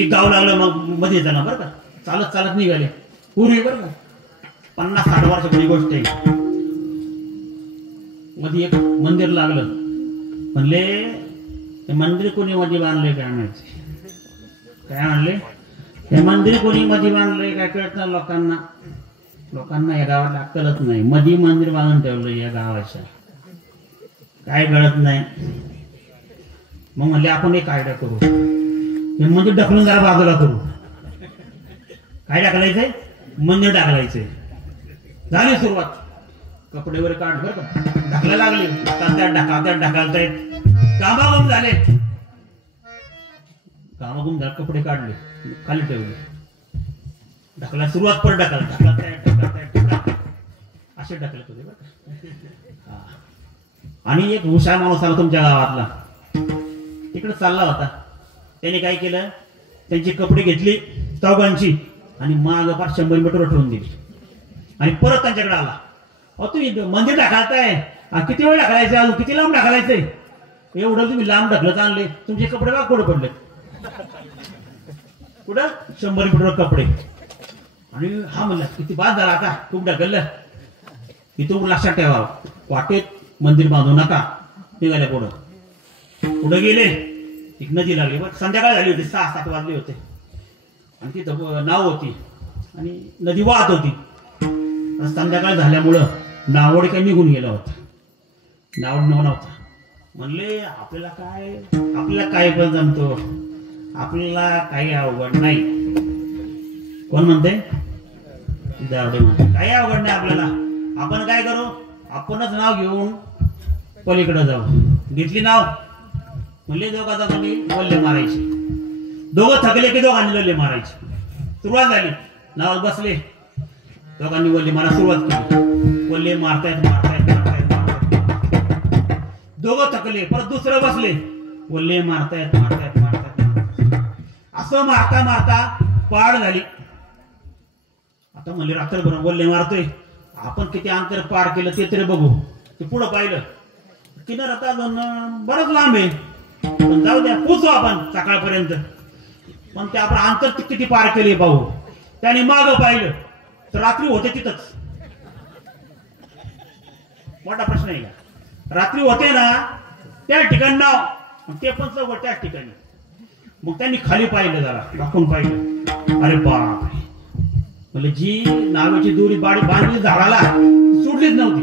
एक गाव लागलं मग मध्ये जाणं बरं का. चालत चालत निघाले. पूर्वी बरं का 50-60 वर्षापूर्वी गोष्ट आहे. मध्ये एक मंदिर लागलं. म्हणले ते मंदिर कोणी मध्ये बांधले काय माहिती. काय म्हणले हे मंदिर कोणी मध्ये बांधलंय काय कळत नाही लोकांना. लोकांना या गावाला कळत नाही. मध्ये मंदिर बांधून ठेवलं या गावाच्या. काय कळत नाही. मग म्हणले आपण एक आयडिया करू. हे मंदिर ढकलून जरा बाजूला करू. काय ढकलायचंय मंदिर ढकलायचंय. झाली सुरुवात. कपडे वगैरे काढ बरं का. ढकलायला लागले. ढकलतायत कामागुम झाले. कामागुम झाले. कपडे काढले खाली ठेवले. ढकलायला सुरुवात परत ढकलतायत असे ढकलत होते बरं. आणि एक हुशार माणूस आला तुमच्या गावातला. तिकडे चालला होता. त्याने काय केलं त्यांची कपडे घेतली चौघांची आणि माग फार 100 मीटर ठेवून दिली आणि परत त्यांच्याकडे आला. तुम्ही मंदिर ढकलताय किती वेळ ढकलायचे अजून किती लांब ढकलायचंय. एवढं तुम्ही लांब ढकलत आणले. तुमचे कपडे बघा कुठे पडले. कुठं 100 मीटर कपडे. आणि हा म्हणला किती बाद झाला आता खूप ढकललं. इथून लक्षात ठेवा वाटेत मंदिर बांधू नका. निघाले पुढं. पुढे गेले. एक नदी लागली बरं. संध्याकाळ झाली होती. 6-7 वाजले होते. आणि तिथं नाव होती आणि नदी वाहत होती. संध्याकाळ झाल्यामुळं नावड काही निघून गेला होता. नावड नव्हता. म्हणले आपल्याला काय पण जमतो. आपल्याला काही अवघड नाही. कोण म्हणते दावडे म्हणते काही अवघड नाही आपल्याला. आपण काय करू आपणच नाव घेऊन पलीकडे जाऊ. घेतली नाव. म्हणले दोघांनी वल्ले मारायचे. दोघं थकले की दोघांनी वल्ले मारायचे. सुरुवात झाली. नावात बसले. दोघांनी वल्ले मारा सुरुवात केली. वल्ले मारतायत. दोघं थकले. परत दुसरं बसले. वल्ले मारतायत. असं मारता मारता पाड झाली. आता म्हणले रात्रभर वल्ले मारतोय आपण किती अंतर पार केलं ते तरी बघू. ते पुढं पाहिलं किनार आता बरंच लांब आहे. पण जाऊ द्या पोचू आपण सकाळपर्यंत. पण ते आपण अंतर किती पार केले पाहू. त्याने माग पाहिलं तर रात्री होते तिथंच. मोठा प्रश्न आहे का. रात्री होते ना त्या ठिकाणी नाव ते पण चौघ त्याच ठिकाणी. मग त्यांनी खाली पाहिलं जरा दाखवून पाहिलं. अरे बाप म्हणजे जी नावाची दोरी बांधली झाडाला सोडलीच नव्हती.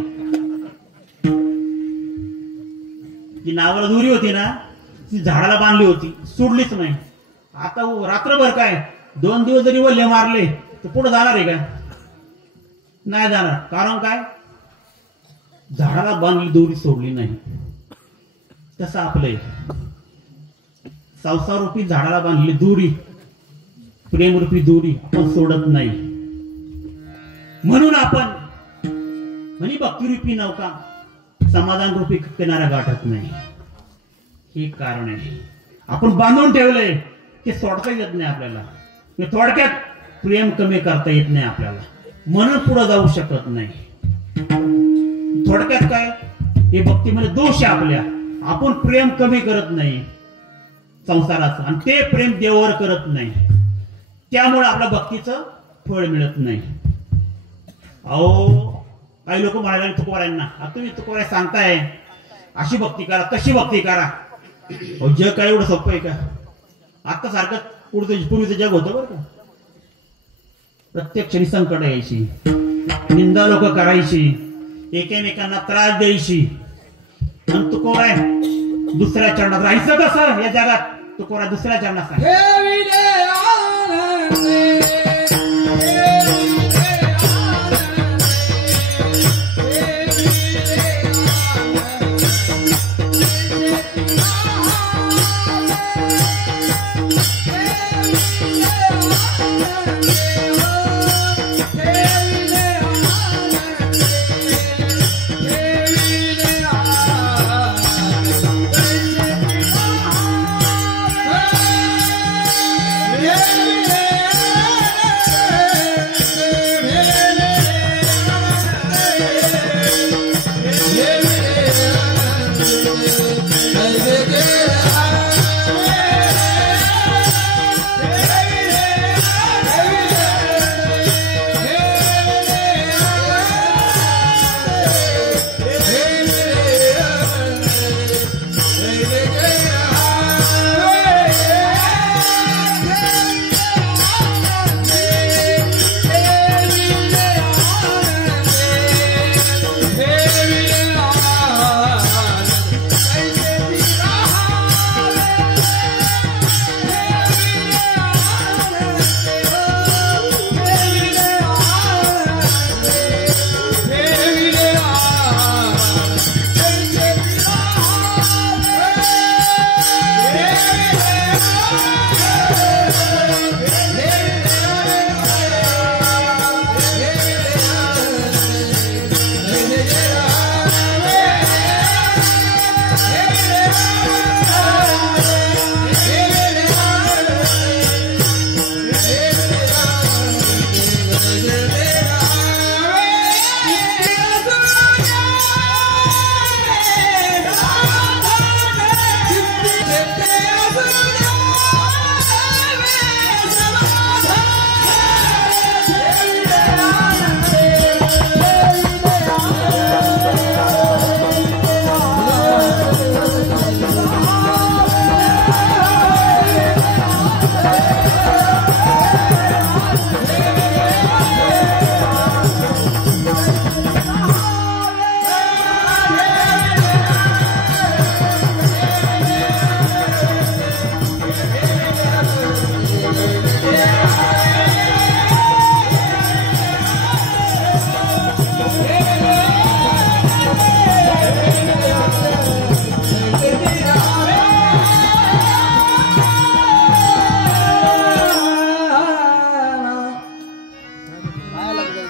जी नावाला दोरी होती ना ती झाडाला बांधली होती सोडलीच नाही. आता रात्रभर काय 2 दिवस जरी वल्ले मारले तर पुढे जाणार आहे का नाही जाणार. कारण काय झाडाला बांधली दोरी सोडली नाही. तसं आपलं संसारूपी झाडाला बांधली दोरी प्रेमरूपी दोरी आपण सोडत नाही. म्हणून आपण म्हणी भक्तिरूपी नौका समाधान रूपी किनारा गाठत नाही. हे कारण आहे. आपण बांधून ठेवलंय ते सोडता येत नाही आपल्याला. थोडक्यात प्रेम कमी करता येत नाही आपल्याला. म्हणून पुढे जाऊ शकत नाही. थोडक्यात काय हे भक्तीमध्ये दोष आहे आपल्या. आपण प्रेम कमी करत नाही संसाराचं आणि ते प्रेम देवावर करत नाही. त्यामुळे आपल्या भक्तीचं फळ मिळत नाही. अहो काही लोक म्हणाले तुकोबारायांना तुम्ही तुकोबारा सांगताय अशी भक्ती करा तशी भक्ती करा. जग काय एवढं सोपं आहे का. आता सारखं पूर्वीचं जग होतं बरं का. प्रत्येक क्षणी संकट यायची. निंदा लोक करायची. एकमेकांना त्रास द्यायची. आणि तुकोबारा दुसऱ्या चरणात राहायचं कसं या जगात. तुकोबारा दुसऱ्या चरणात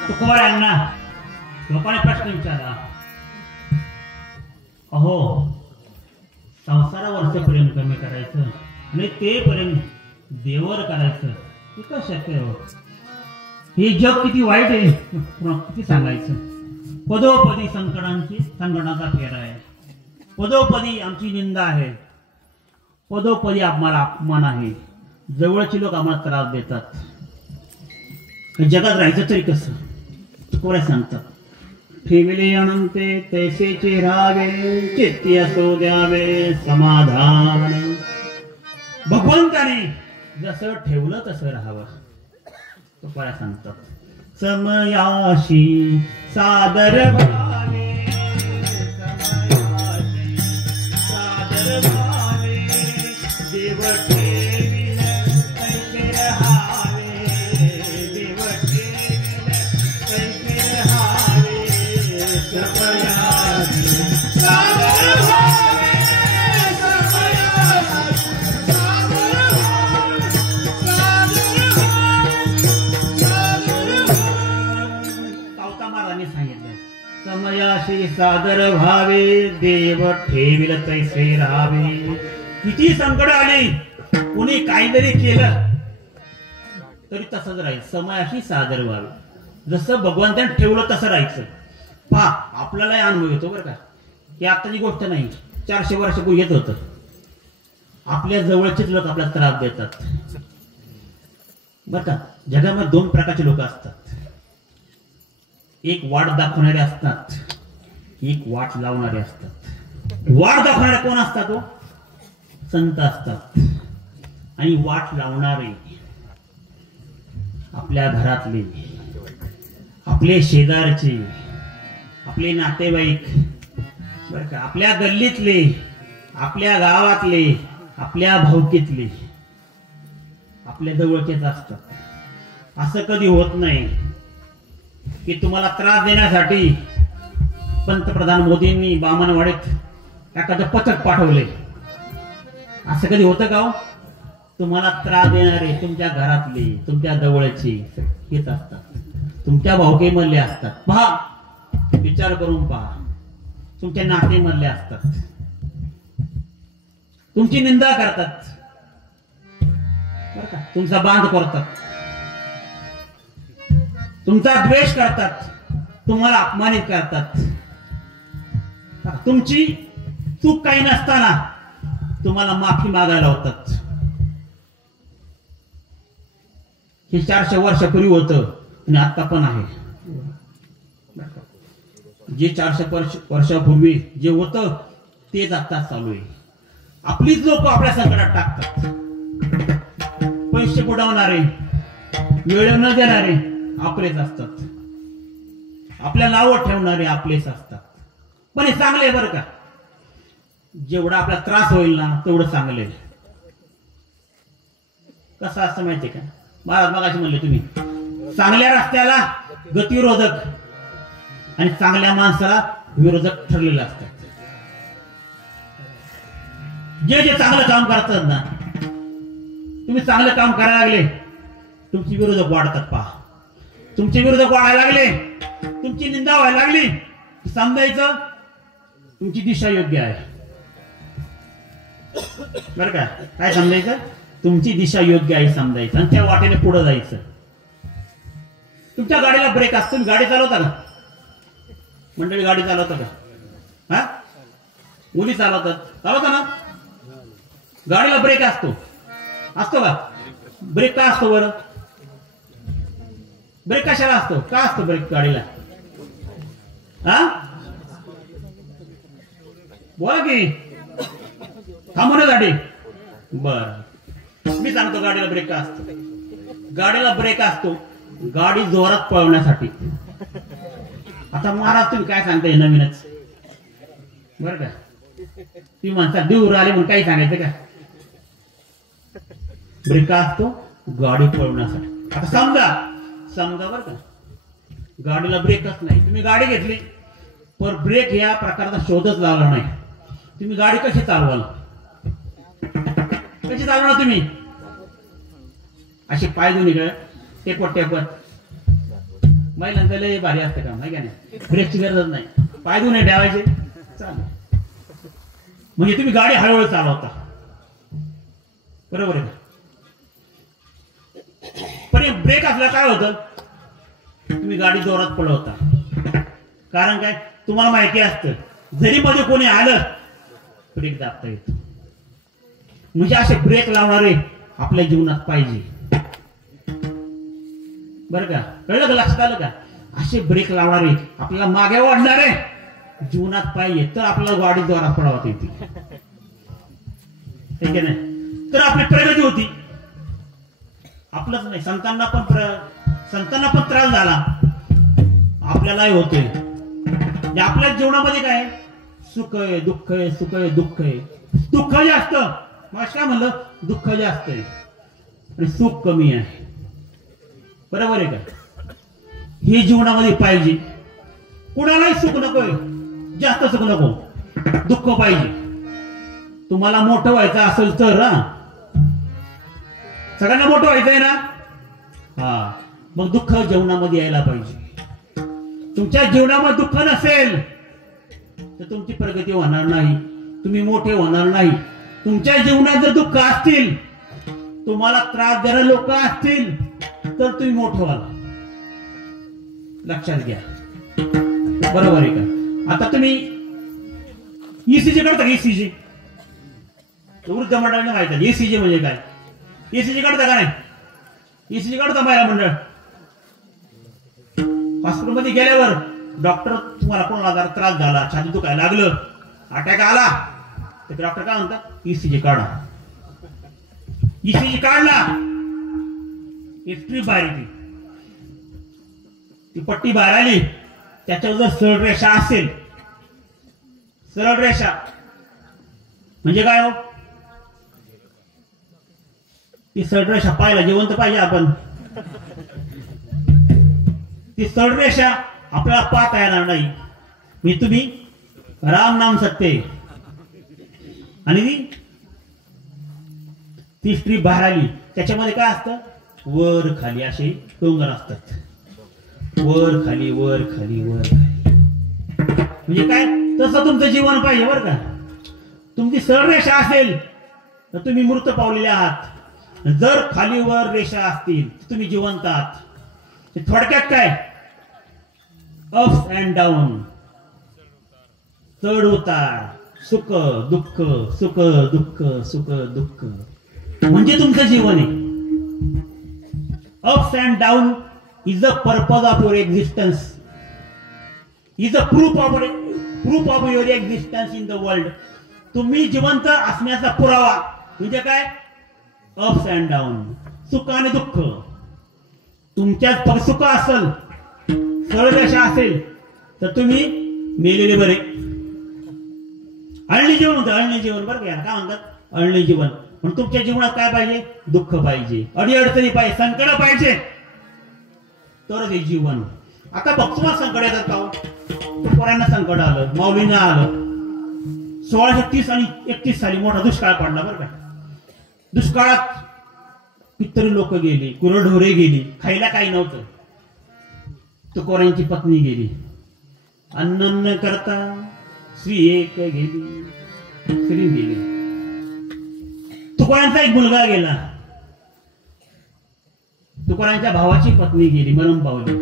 तुकोबारायांना लोकांनी प्रश्न विचारला, अहो संसारावरचं प्रेम कमी करायचं आणि ते प्रेम देवर करायचं हे का शक्य हो? हे जग किती वाईट आहे, किती सांगायचं. पदोपदी संकटाचा फेरा आहे, पदोपदी आमची निंदा आहे, पदोपदी आम्हाला अपमान आहे, जवळचे लोक आम्हाला त्रास देतात. जगात राहायचं तरी कसं? तुकोबा सांगतात, ठेविले अनंते तैसेचे राहावे, चित्ती असो द्यावे समाधान. भगवंताने जसं ठेवलं तसं राहावं. तुकोबा सांगतात, समयाशी सादर भावे, समयाशी सादर भावे, देव ठेविल तैसे राहावे, देव ठेविल तैसे राहावे. समयाशी सादर भावे, समयाशी सादर भावे, देव ठेविल तैसे राहावे. किती संकट आली, कुणी काहीतरी केलं तरी तसंच राहील. समयाशी सादर व्हावे, जसं भगवंताने ठेवलं तसं राहायचं. पहा, आपल्याला अनुभव येतो बरं का, ही आताची गोष्ट नाही, 400 वर्षापूर्वी येत होतं. आपल्या जवळचेच लोक आपल्याला त्रास देतात बरं का. जगामध्ये 2 प्रकारचे लोक असतात, एक वाट दाखवणारे असतात, एक वाट लावणारे असतात. वाट दाखवणारे कोण असतात? तो संत असतात. आणि वाट लावणारे आपल्या घरातले, आपले शेजारचे, आपले नातेवाईक बरं का, आपल्या गल्लीतले, आपल्या गावातले, आपल्या भावकीतले, आपल्या जवळचेच असतात. असं कधी होत नाही की तुम्हाला त्रास देण्यासाठी पंतप्रधान मोदींनी बामणवाडीत एखादं पथक पाठवले. असं कधी होतं का हो? तुम्हाला त्रास देणारे तुमच्या घरातले, तुमच्या जवळचे हेच असतात, तुमच्या भावकीमधले असतात. पहा, विचार करून पहा, तुमच्या नातेमधले असतात, तुमची निंदा करतात बरं का, तुमचा बांध करतात, तुमचा द्वेष करतात, तुम्हाला अपमानित करतात. तुमची चूक काही नसताना तुम्हाला माफी मागायला होतात. हे 400 वर्षापूर्वी होतं आणि आता पण आहे. जे 400 वर्षापूर्वी जे होतं तेच आता चालू आहे. आपलीच लोक आपल्या संकटात टाकतात. पैसे बुडवणारे, वेळ न देणारे आपलेच असतात. आपल्या नावं ठेवणारे आपलेच असतात. पण हे चांगले बरं का. जेवढा आपला त्रास होईल ना तेवढं चांगले. कसं असतं माहितीये का, महाराज मगाशी म्हणले तुम्ही, चांगल्या रस्त्याला गतिरोधक आणि चांगल्या माणसाला विरोधक ठरलेलं असतात. जे जे चांगलं काम करतात ना, तुम्ही चांगलं काम करायला लागले, तुमची विरोधक वाढतात. पहा, तुमचे विरोधक वाढायला लागले, तुमची निंदा व्हायला लागली, समजायचं तुमची दिशा योग्य आहे. बरं का, काय समजायचं, तुमची दिशा योग्य आहे समजायचं आणि त्या वाटेने पुढे जायचं. तुमच्या गाडीला ब्रेक असतो. तुम्ही गाडी चालवता का मंडळी? गाडी चालवता का? हा, मुली चालवता ना. गाडीला ब्रेक असतो का? ब्रेक का असतो बरं? ब्रेक कशाला असतो? का असतो ब्रेक गाडीला? हा, बोला की, थांबवण्यासाठी. बर, मी सांगतो गाडीला ब्रेक का असतो. गाडीला ब्रेक असतो गाडी जोरात पळवण्यासाठी. आता महाराज तुम्ही काय सांगताय नवीनच, बरं का? ती म्हणतात दूर आले म्हणून काही सांगायचं का? ब्रेक का असतो? गाडी पळवण्यासाठी. आता समजा बरं का, गाडीला ब्रेकच नाही, तुम्ही गाडी घेतली पण ब्रेक या प्रकारचा शोधच लागला नाही, तुम्ही गाडी कशी चालवाल? कशी चालवणार तुम्ही? अशी पाय दोन्ही टेपट महिलांचं लय भारी असतं का, माहिती नाही? ब्रेकची गरज नाही, पाय दोन्ही ठेवायचे, चालेल. म्हणजे तुम्ही गाडी हळूहळू चालवता, बरोबर आहे का? पण ब्रेक असला काय होतं, तुम्ही गाडी जोरात पळवता. कारण काय, तुम्हाला माहिती असतं जरी मध्ये कोणी आलं ब्रेक दाबता येतो. म्हणजे असे ब्रेक लावणारे आपल्या जीवनात पाहिजे, बरं का? कळलं का, लक्षात आलं का? असे ब्रेक लावणारे आपल्याला मागे वाढणारे जीवनात पाहिजे, तर आपल्याला गाडी जोरात पळवता येते, ठीक आहे ना? तर आपली प्रगती होती. आपलंच नाही, संतांना पण त्रास झाला, आपल्यालाही होतोय. आपल्या जीवनामध्ये काय सुख आहे, दुःख आहे, सुख आहे, दुःख आहे. दुःख जास्त, मग काय म्हणलं, दुःख जास्त आहे आणि सुख कमी आहे, बरोबर आहे का? हे जीवनामध्ये पाहिजे. कुणालाही सुख नकोय, जास्त सुख नको, दुःख पाहिजे. तुम्हाला मोठं व्हायचं असेल तर, सगळ्यांना मोठं व्हायचंय ना, हा, मग दुःख जीवनामध्ये यायला पाहिजे. तुमच्या जीवनामध्ये दुःख नसेल तर तुमची प्रगती होणार नाही, तुम्ही मोठे होणार नाही. तुमच्या जीवनात जर दुःख असतील, तुम्हाला त्रास देणारे लोक असतील, तर तुम्ही मोठं व्हाल, लक्षात घ्या, बरोबर आहे का? आता तुम्ही ईसीजी करता का? ईसीजी वृद्ध मंडळाने माहिती, ईसीजी म्हणजे काय? ईसीजी काढता का नाही? ईसीजी काढता महिला मंडळ. हॉस्पिटलमध्ये गेल्यावर डॉक्टर तुम्हाला कोणाला जर त्रास झाला, छाती दुखायला लागलं, अटॅक आला, तर डॉक्टर काय म्हणतात, ईसीजी काढा. ईसीजी काढला, स्ट्रीप बाहेर येते, ती पट्टी बाहेर आली, त्याच्यावर जर सरळ रेषा असेल, सरळ रेषा म्हणजे काय हो, ती सरळ रेषा पाहायला जिवंत पाहिजे आपण. ती सरळ रेषा आपल्याला पाहता येणार नाही. मी तुम्ही राम नाम सत्य आणि ती स्ट्रीप बाहेर आली, त्याच्यामध्ये काय असतं, वर खाली असे डोंगर असतात, वर खाली वर खाली वर खाली. म्हणजे काय, तसं तुमचं जीवन पाहिजे, बरं का? तुमची सरळ रेषा असेल तर तुम्ही मृत पावलेले आहात, जर खाली वर रेषा असतील तर तुम्ही जिवंत आहात. थोडक्यात काय, अप्स अँड डाऊन, चढ उतार, सुख दुःख, सुख दुःख, सुख दुःख, म्हणजे तुमचं जीवन आहे. Ups and down is the purpose of your existence, is a proof of your existence in the world. तुम्ही जिवंत असण्याचा पुरावा म्हणजे काय? अप्स अँड डाऊन, सुख आणि दुःख. तुमच्यात फक्त सुख असेल, सरळ रेषा असेल तर तुम्ही मेलेले बरे. अळणी जीवन म्हणतात, अळणी जीवन बरं का, काय म्हणतात? अळणी जीवन. पण तुमच्या जीवनात काय पाहिजे? दुःख पाहिजे, अडीअडचणी पाहिजे, संकट पाहिजे, तरच हे जीवन. आता बघतो संकट येतात का? पोरांना संकट आलं, माऊलींना आलं. 1630 आणि 31 साली मोठा दुष्काळ पडला बरं का. दुष्काळात कितीतरी लोक गेली, गुरढोरे गेली, खायला काही नव्हतं. तुकोरांची पत्नी गेली, अन्न न करता श्री एक गेली, श्री गेली. तुकोरांचा एक मुलगा गेला, तुकोरांच्या भावाची पत्नी गेली, मरण पावली.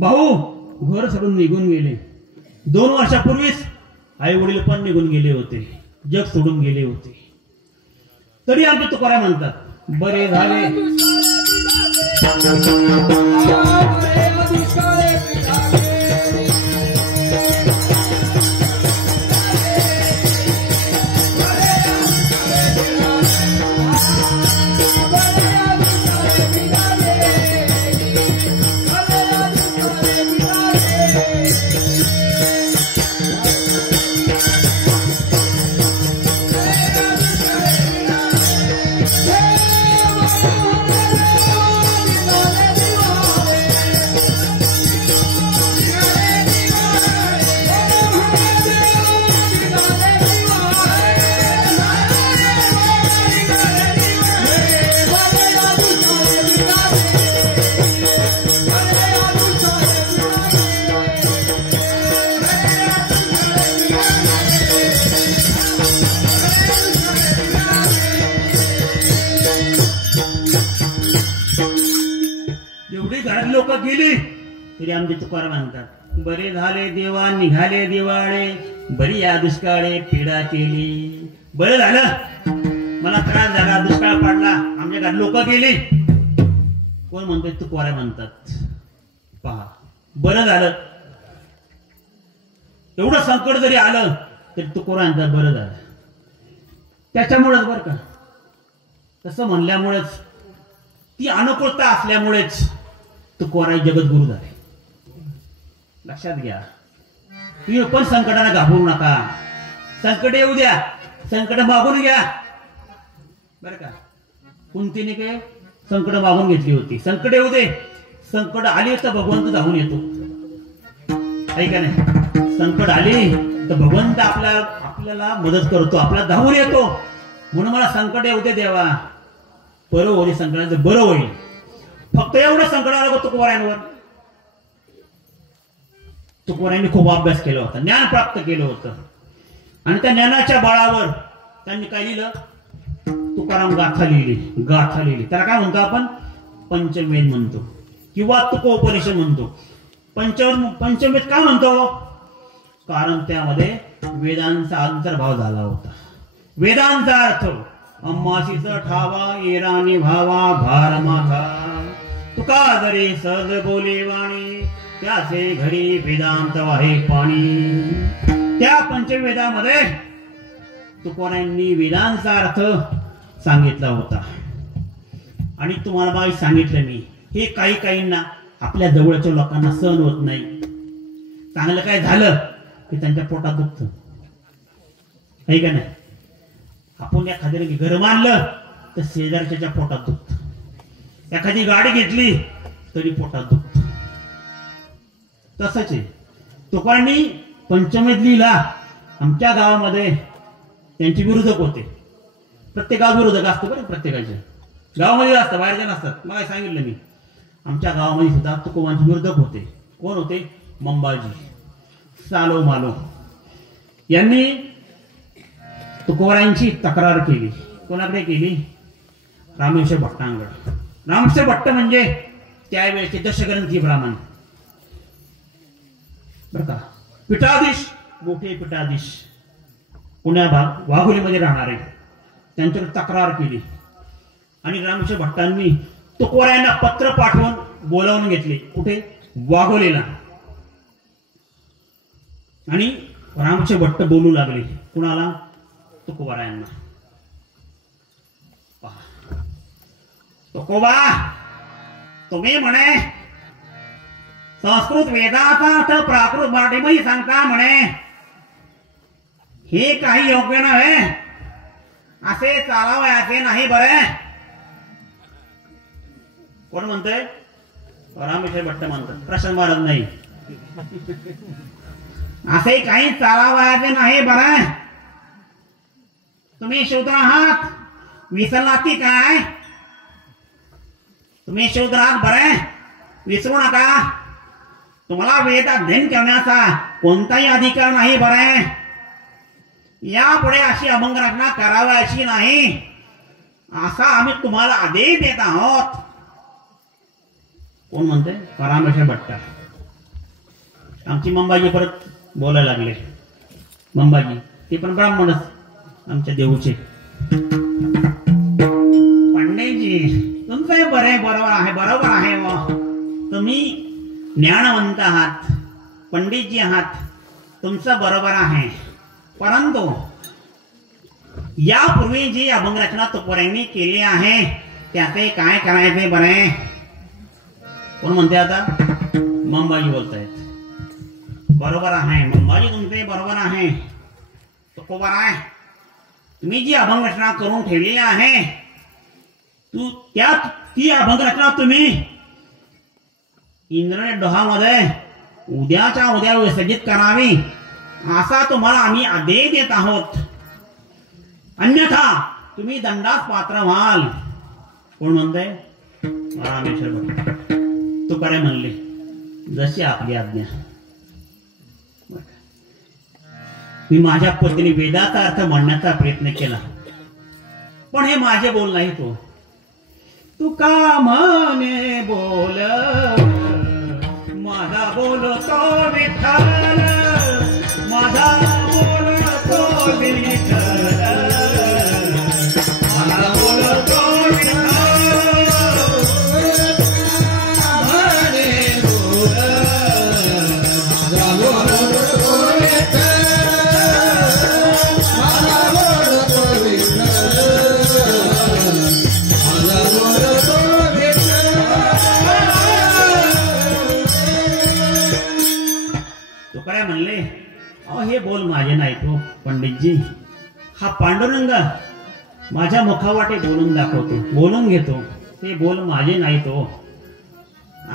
भाऊ घर सोडून निघून गेले. 2 वर्षापूर्वीच आई वडील पण निघून गेले होते, जग सोडून गेले होते. तरी आमचे तुकाराम म्हणतात, बरे झाले लोक गेली तरी आमचे तुकाराम म्हणतात, बरे झाले देवा निघाले दिवाळे, बरी या दुष्काळे पीडा केली. बरं झालं, मला त्रास झाला, दुष्काळ पडला, आमच्या घरात लोक गेली. कोण म्हणतोय? तुकाराम म्हणतात. पहा, बरं झालं. एवढं संकट जरी आलं तरी तुकाराम म्हणतात बरं झालं. त्याच्यामुळेच बरं का, तसं म्हणल्यामुळेच, ती अनुकूलता असल्यामुळेच तुकोराम जगद्गुरु झाले. लक्षात घ्या, तुम्ही पण संकटाने घाबरू नका. संकट येऊ द्या, संकट मागून घ्या बरं का. कुंतीने काय संकट मागून घेतली होती. संकट येऊ दे, संकट आली तर भगवंत धावून येतो. ऐका नाही, संकट आली तर भगवंत आपल्याला मदत करतो, आपल्याला धावून येतो. म्हणून मला संकट येऊ दे देवा, बरं होईल, संकटाचं बरं होईल. फक्त एवढं संकट आलं होतं तुकोरांवर. तुकोरांनी खूप अभ्यास केला होता, ज्ञान प्राप्त केलं होतं. आणि त्या ज्ञानाच्या बळावर त्यांनी काय लिहिलं? तुकाराम गाथा लिहिली. गाथा लिहिली, त्याला काय म्हणतो आपण? पंचवेद म्हणतो किंवा तुकोपनिषद म्हणतो. पंचवेद का म्हणतो? कारण त्यामध्ये वेदांचा अंतर्भाव झाला होता. वेदांचा अर्थ अम्माशीचा ठावा, येराने भावा, भार माथा, तुका जरी सहज बोले वाणी, त्याचे घरी वेदांत वाहे पाणी. त्या पंचवेदामध्ये तुकोरांनी वेदांचा अर्थ सांगितला होता. आणि तुम्हाला बाई सांगितलं मी, हे काही काहींना, आपल्या जवळच्या लोकांना सहन होत नाही. चांगलं काय झालं की त्यांच्या पोटात दुखतं, आहे का नाही? आपण एखाद्याने घर मानलं तर शेजारच्या पोटात दुखतं. एखादी गाडी घेतली तरी पोटात दुखतं. तसंच आहे, तुकारांनी पंचमेद लिहिला. आमच्या गावामध्ये त्यांचे विरोधक होते. प्रत्येक गाव विरोधक असतं बरं, प्रत्येकाच्या गावामध्ये असतं, बाहेरच्या नसतात. मला सांगितलं मी, आमच्या गावामध्ये सुद्धा तुकोबांचे विरोधक होते. कोण होते? मंबाजी, सालो मालो यांनी तुकोबांची तक्रार केली. कोणाकडे केली? रामेश्वर भट्टांकडे. रामेश्वर भट्ट म्हणजे त्यावेळेचे दशग्रंथी ब्राह्मण बर का, पीठाधीश, मोठे पीठाधीश, पुण्या वाघोलीमध्ये राहणारे. त्यांच्याकडे तक्रार केली. आणि रामेश्वर भट्टांनी तुकोरांना पत्र पाठवून बोलावून घेतले. कुठे? वाघोलीला. आणि रामेश्वर भट्ट बोलू लागले. कुणाला? तुकोबारायांना. तुकोबा, तुम्ही म्हणे संस्कृत वेदाचा अर्थ प्राकृत मराठीमध्ये सांगता म्हणे, हे काही योग्य नव्हे, असे चालावयाचे नाही बरे. कोण म्हणतोय? रामेश्वर भट्ट म्हणतात, प्रश्न मारत नाही. असे काही चालावयाचे नाही बरे. तुम्ही शूद्र आहात, विसरलात की काय? तुम्ही शूद्र आहात बरे, विसरू नका. तुम्हाला वेद अध्ययन करण्याचा कोणताही अधिकार नाही बरे. यापुढे अशी अभंग रचना करावायची नाही, असा आम्ही तुम्हाला आदेश देत आहोत. कोण म्हणते? रामेश्वर भट्ट. आमची मंबाजी परत बोलायला लागले. मंबाजी ते पण ब्राह्मणच आमच्या देऊचे. पंडितजी तुमचं बरोबर आहे, बरोबर आहे. तुम्ही ज्ञानवंत आहात, पंडितजी आहात, तुमचं बरोबर आहे. परंतु यापूर्वी जी अभंग रचना तुकोबारायांनी केली आहे त्याचे काय करायचे बरे? कोण म्हणते? आता मंबाजी बोलतायत. बरोबर आहे मंबाजी, तुमचे बरोबर आहे. तुकोबाराय, तुम्ही जी अभंग रचना करून ठेवलेली आहे ती अभंग रचना तुम्ही इंद्रने डोहामध्ये उद्याच्या उद्या विसर्जित करावी, असा तुम्हाला आम्ही आदेश देत आहोत. अन्यथा तुम्ही दंडास पात्र व्हाल. कोण म्हणते? रामेश्वर भट्ट. तुकाराय म्हणले, जशी आपली आज्ञा. मी माझ्या पत्नी वेदाचा अर्थ म्हणण्याचा प्रयत्न केला, पण हे माझे बोल नाही. तू का म्हणे बोल, माझा बोलतो विठ्ठल, माझा बोलतो विठ्ठल, माझा बोलतो म्हणले, अहो हे बोल माझे नाही तो पंडितजी. हा पांडुरंग माझ्या मुखावाटे बोलून दाखवतो, बोलून घेतो. हे बोल माझे नाही तो.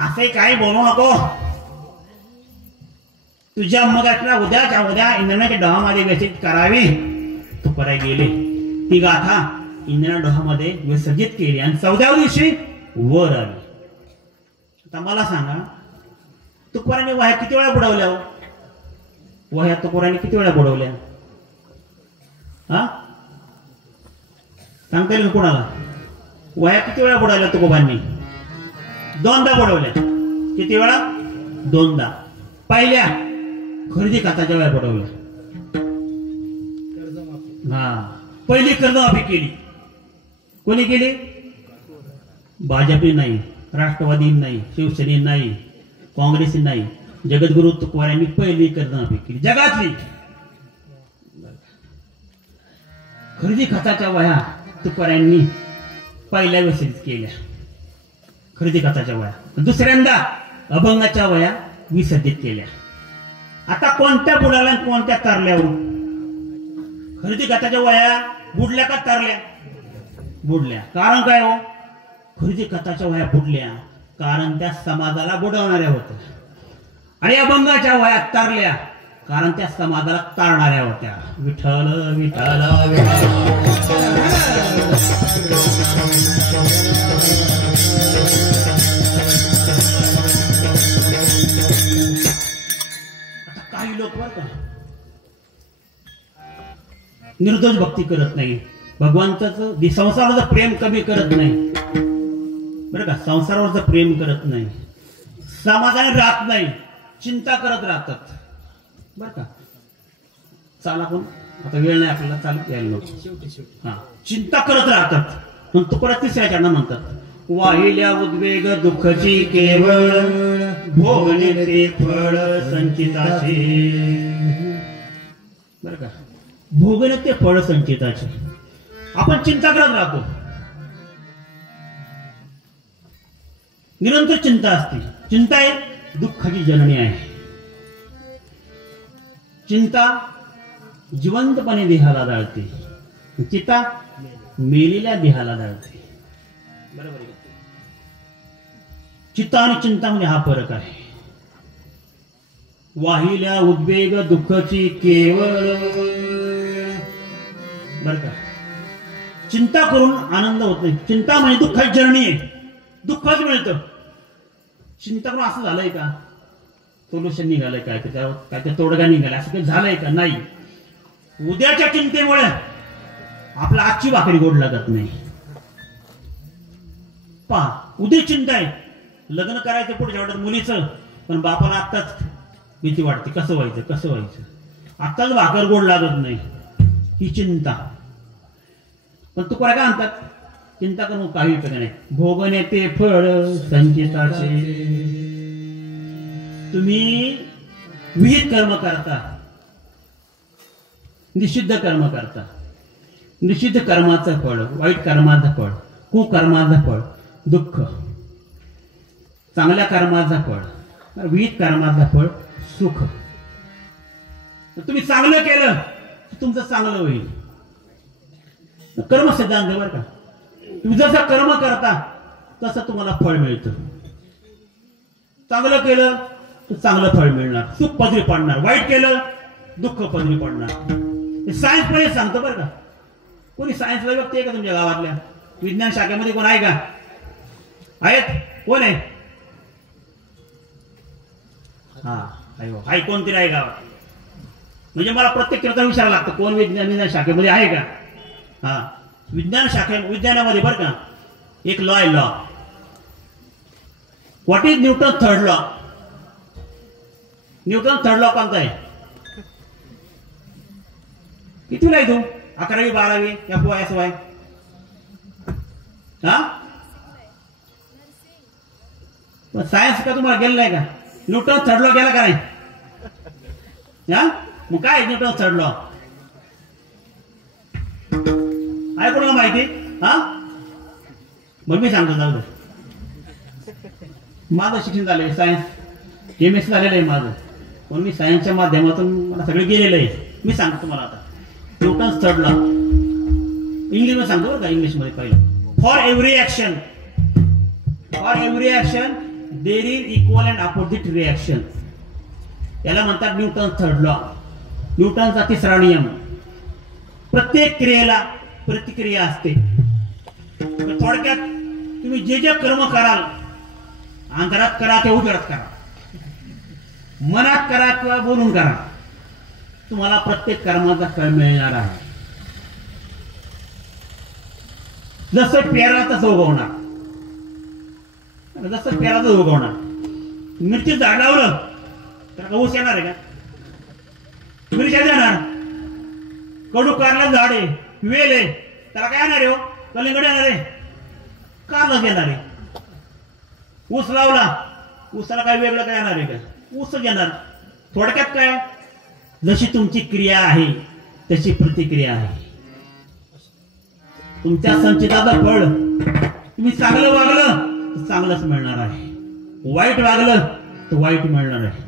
असे काही बोलू नको. तुझ्या मगातला उद्याच्या उद्या इंद्राच्या डोहामध्ये व्यवस्थित करावी. तुकाराय गेले. ती गाथा इंद्राच्या डोहामध्ये विसर्जित केली आणि 14व्या दिवशी वर आली. आता मला सांगा, तुकारायने वाह्या किती वेळा बुडवल्या? वह्या तुकोबारायांनी किती वेळा बुडवल्या? हा, सांगता येईल कोणाला? वह्या किती वेळा बुडवल्या तुकोबांनी? 2दा बुडवल्या. किती वेळा? 2दा. पहिल्या खरेदी खात्याच्या वेळा बुडवल्या. हा, पहिली कर्जमाफी केली. कोणी केली? भाजपी नाही, राष्ट्रवादी नाही, शिवसेने नाही, काँग्रेस नाही, जगद्गुरु तुकोबारायांनी पहिली कर्जमाफी केली जगातली. खरेदी खताच्या वह्या तुकोबारायांनी पहिल्या विसर्जित केल्या. खरेदी खताच्या वह्या. दुसऱ्यांदा अभंगाच्या वह्या विसर्जित केल्या. आता कोणत्या बुडाल्या, कोणत्या तरल्यावर? खरेदी खताच्या वह्या बुडल्या का तरल्या? बुडल्या. कारण काय हो? खरेदी खताच्या वह्या बुडल्या कारण त्या समाजाला बुडवणाऱ्या होत्या, आणि अभंगाच्या वह्या तरल्या कारण त्या समाजाला तारणाऱ्या होत्या. विठ्ठल विठ्ठल आता काही लोक बरं का निर्दोष भक्ती करत नाही, भगवंताचं संसाराचं प्रेम कमी करत नाही बरं का, संसारावरचं प्रेम करत नाही, समाधानी राहत नाही, चिंता करत राहतात बरं का. चाला कोण आता वेळ नाही आपल्याला, चालत यायला लोक हा चिंता करत राहतात. पण तुकोबाराय तिसऱ्या चरणात म्हणतात, वाहिल्या उद्वेग दुःखची केवळ भोगणे ते फळ संचिताचे. बरं का, भोगणे ते फळ संचिताचे. आपण चिंता करत राहतो, निरंतर चिंता असते. चिंता आहे दुःखाची जननी आहे. चिंता जिवंतपणे देहाला जाळते, चिंता मेलेल्या देहाला जाळते. बरोबर आहे. चिंता आणि चिंता म्हणजे हा फरक आहे. वाहिल्या उद्वेग दुःखाची केवळ. बर का, चिंता करून आनंद होत नाही. चिंता म्हणजे दुःखाची जर्नी आहे, दुःखच मिळतं. चिंता करून असं झालंय का, सोल्युशन निघालंय काय, त्याच्यावर काय ते तोडगा निघाला, असं काही झालंय का? नाही. उद्याच्या चिंतेमुळे आपला आजची भाकरी गोड लागत नाही. पहा, उद्या चिंता आहे, लग्न करायचं पुढच्या वाटत मुलीचं, पण बापाला आत्ताच भीती वाटते, कसं व्हायचं कसं व्हायचं, आत्ताच भाकर गोड लागत नाही, ही चिंता. पण तू काय म्हणतात, चिंता करून काही उपयोग नाही. भोगणे ते फळ संचिताचे. तुम्ही विहित कर्म करता, निषिद्ध कर्म करता. निषिद्ध कर्माचं फळ, वाईट कर्माचं फळ, कुकर्माचं फळ दुःख, चांगल्या कर्माचं फळ, विहित कर्माचं फळ सुख. तुम्ही चांगलं केलं तर तुमचं चांगलं होईल. कर्म सिद्धांत बरं का, तुम्ही जसं कर्म करता तसं तुम्हाला फळ मिळतं. चांगलं केलं तर चांगलं फळ मिळणार, सुख पदरी पडणार. वाईट केलं दुःख पदरी पडणार. हे सायन्स मध्ये सांगतो बरं का. कोणी सायन्सला व्यक्ती आहे का तुमच्या गावातल्या? विज्ञान शाखेमध्ये कोण आहे का? आहेत? कोण आहे? हा, आहे कोणतरी आहे गावात. म्हणजे मला प्रत्येक कीर्तन विचारायला लागतं, कोण विज्ञान शाखेमध्ये आहे का? हा, विज्ञानामध्ये बरं का एक लॉ आहे, law. What is Newton third law? Newton third law कोणता आहे? कितीला आहे तू? 11वी 12वी FY? हा, सायन्स का तुम्हाला गेलं नाही का? न्यूटन थर्ड लॉ गेला का नाही? हा, मग काय न्यूटन थर्ड लॉ आहे कोणाला माहिती? हा, मग मी सांगतो, जाऊ दे. माझं शिक्षण झालंय सायन्स, MSc झालेलं आहे माझं, पण मी सायन्सच्या माध्यमातून मला सगळं गेलेलं आहे. मी सांगतो तुम्हाला आता न्यूटन थर्ड लॉ इंग्लिशमध्ये सांगतो बरं का. इंग्लिशमध्ये पहिलं, for every action there is equal and opposite reaction. याला म्हणतात न्यूटन थर्ड लॉ. न्यूटनचा तिसरा नियम, प्रत्येक क्रियेला प्रतिक्रिया असते. थोडक्यात तुम्ही जे जे कर्म कराल, अंतरात करा ते उघडत करा, मनात करा किंवा बोलून करा, तुम्हाला प्रत्येक कर्माचा फळ मिळणार आहे. जसं पेरा तसं उगवणार, जसं पेरा तसं उगवणार. मिरची झाड लावलं तर ऊस येणार आहे का? मिरच्या देणार. कडू कारला झाड आहे, वेल आहे, त्याला काय येणार आहे? हो, कलिंगड येणार आहे, कारला येणार आहे. ऊस लावला, ऊसाला काय वेगळं काय येणार आहे का? ऊसच येणार. थोडक्यात काय, जशी तुमची क्रिया आहे तशी प्रतिक्रिया आहे. तुमच्या संचिताचं फळ, तुम्ही चांगलं वागलं तर चांगलंच मिळणार आहे, वाईट वागलं तर वाईट मिळणार आहे.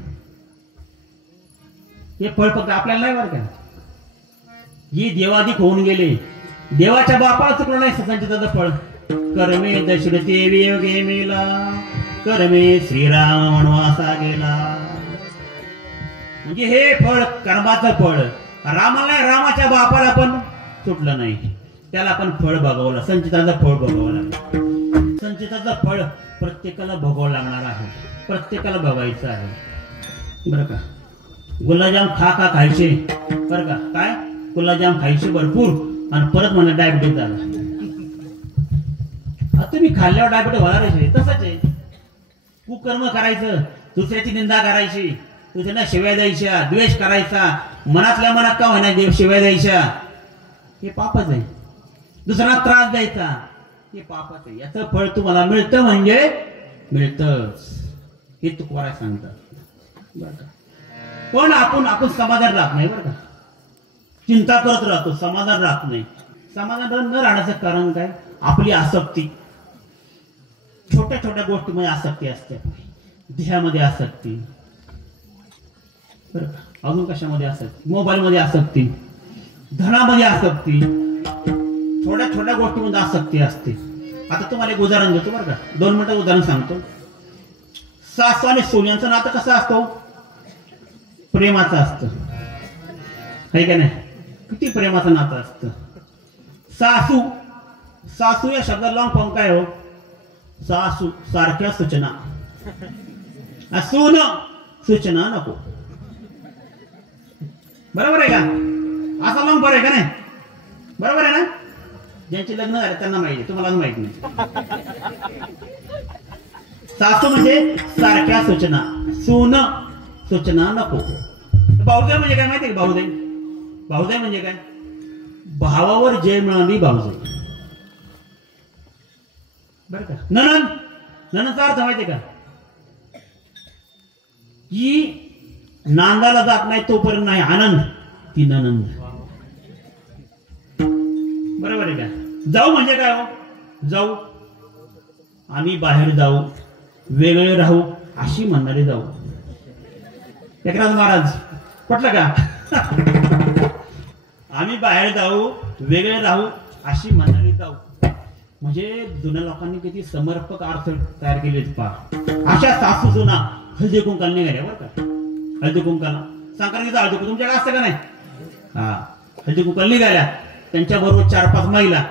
हे फळ फक्त आपल्याला नाही बरं का. जी देवाधिक होऊन गेले, देवाच्या बापाला चुकलं नाही संचिताचं फळ. कर्मे दशरथे वियोगे मेला, कर्मे श्रीराम वनवासा गेला. म्हणजे हे फळ कर्माचं फळ. रामाला, रामाच्या बापाला पण सुटलं नाही, त्याला पण फळ भोगावलं, संचिताचं फळ भोगावं लागलं. संचिताचं फळ प्रत्येकाला भोगावं लागणार आहे, प्रत्येकाला भोगायचं आहे बरं का. गुलाबजाम खा खायचे बरं का. काय गुलाबजाम खायचे भरपूर आणि परत म्हणा डायबिटीज झाला. तुम्ही खाल्ल्यावर डायबिटीज होणारच आहे, तसंच आहे. कुकर्म करायचं, दुसऱ्याची निंदा करायची, दुसऱ्यांना शिव्या द्यायच्या, द्वेष करायचा, मनातल्या मनात का होणार देव शिव्या द्यायच्या, हे पापच आहे. दुसऱ्यांना त्रास द्यायचा, हे पापच आहे. याचं फळ तुम्हाला मिळतं म्हणजे मिळतंच, हे तुकोबाराय सांगतात बरं का. पण आपण समाधान राहत नाही बरं का. चिंता करत राहतो, समाधान राहत नाही. समाधान न राहण्याचं कारण काय? आपली आसक्ती. छोट्या छोट्या गोष्टीमध्ये आसक्ती असते, देहामध्ये आसक्ती, बरं का? अजून कशामध्ये आसक्ती? मोबाईलमध्ये आसक्ती, धनामध्ये आसक्ती, छोट्या छोट्या गोष्टीमध्ये आसक्ती असते. आता तुम्हाला एक उदाहरण देतो बरं का, 2 मिनिटात उदाहरण सांगतो. सासू आणि सोन्यांचं नातं कसं असतं? प्रेमाचं असतं, आहे का नाही? किती प्रेमाचं नातं असतं. सासू, सासू या शब्दाला लॉंग फॉर्म काय हो? सासू सारख्या सूचना, सून सूचना नको. बरोबर आहे का? असा लॉंग फॉर्म आहे का नाही? बरोबर आहे ना? ज्यांची लग्न झाले त्यांना माहिती, तुम्हाला माहित नाही. सासू म्हणजे सारख्या सूचना, सून सूचना नको. भाऊजाई म्हणजे काय माहिती आहे का? भाऊजाई, भाऊजाई म्हणजे काय? भावावर जय मिळाली भाऊजाई, बरं का? नणंद, नणंदचा अर्थ माहिती का? की नांदाला जात नाही तोपर्यंत नाही आनंद, ती नणंद. बरोबर आहे का? जाऊ म्हणजे काय हो? जाऊ, आम्ही बाहेर जाऊ, वेगळे राहू अशी म्हणणारे जाऊ. एकनाथ महाराज पटलं का? आम्ही बाहेर जाऊ, वेगळे राहू अशी म्हणणारे जाऊ. म्हणजे जुन्या लोकांनी किती समर्पक अर्थ तयार केले पहा. अशा सासू सुना हळदी कुंकाला निघाल्या बरं का. हळदी कुंकाला संक्रांतीचा हळदी कुंकू तुमच्याकडे असतं का नाही? हा, हळदी कुंकाला निघाल्या. त्यांच्या बरोबर 4-5 महिला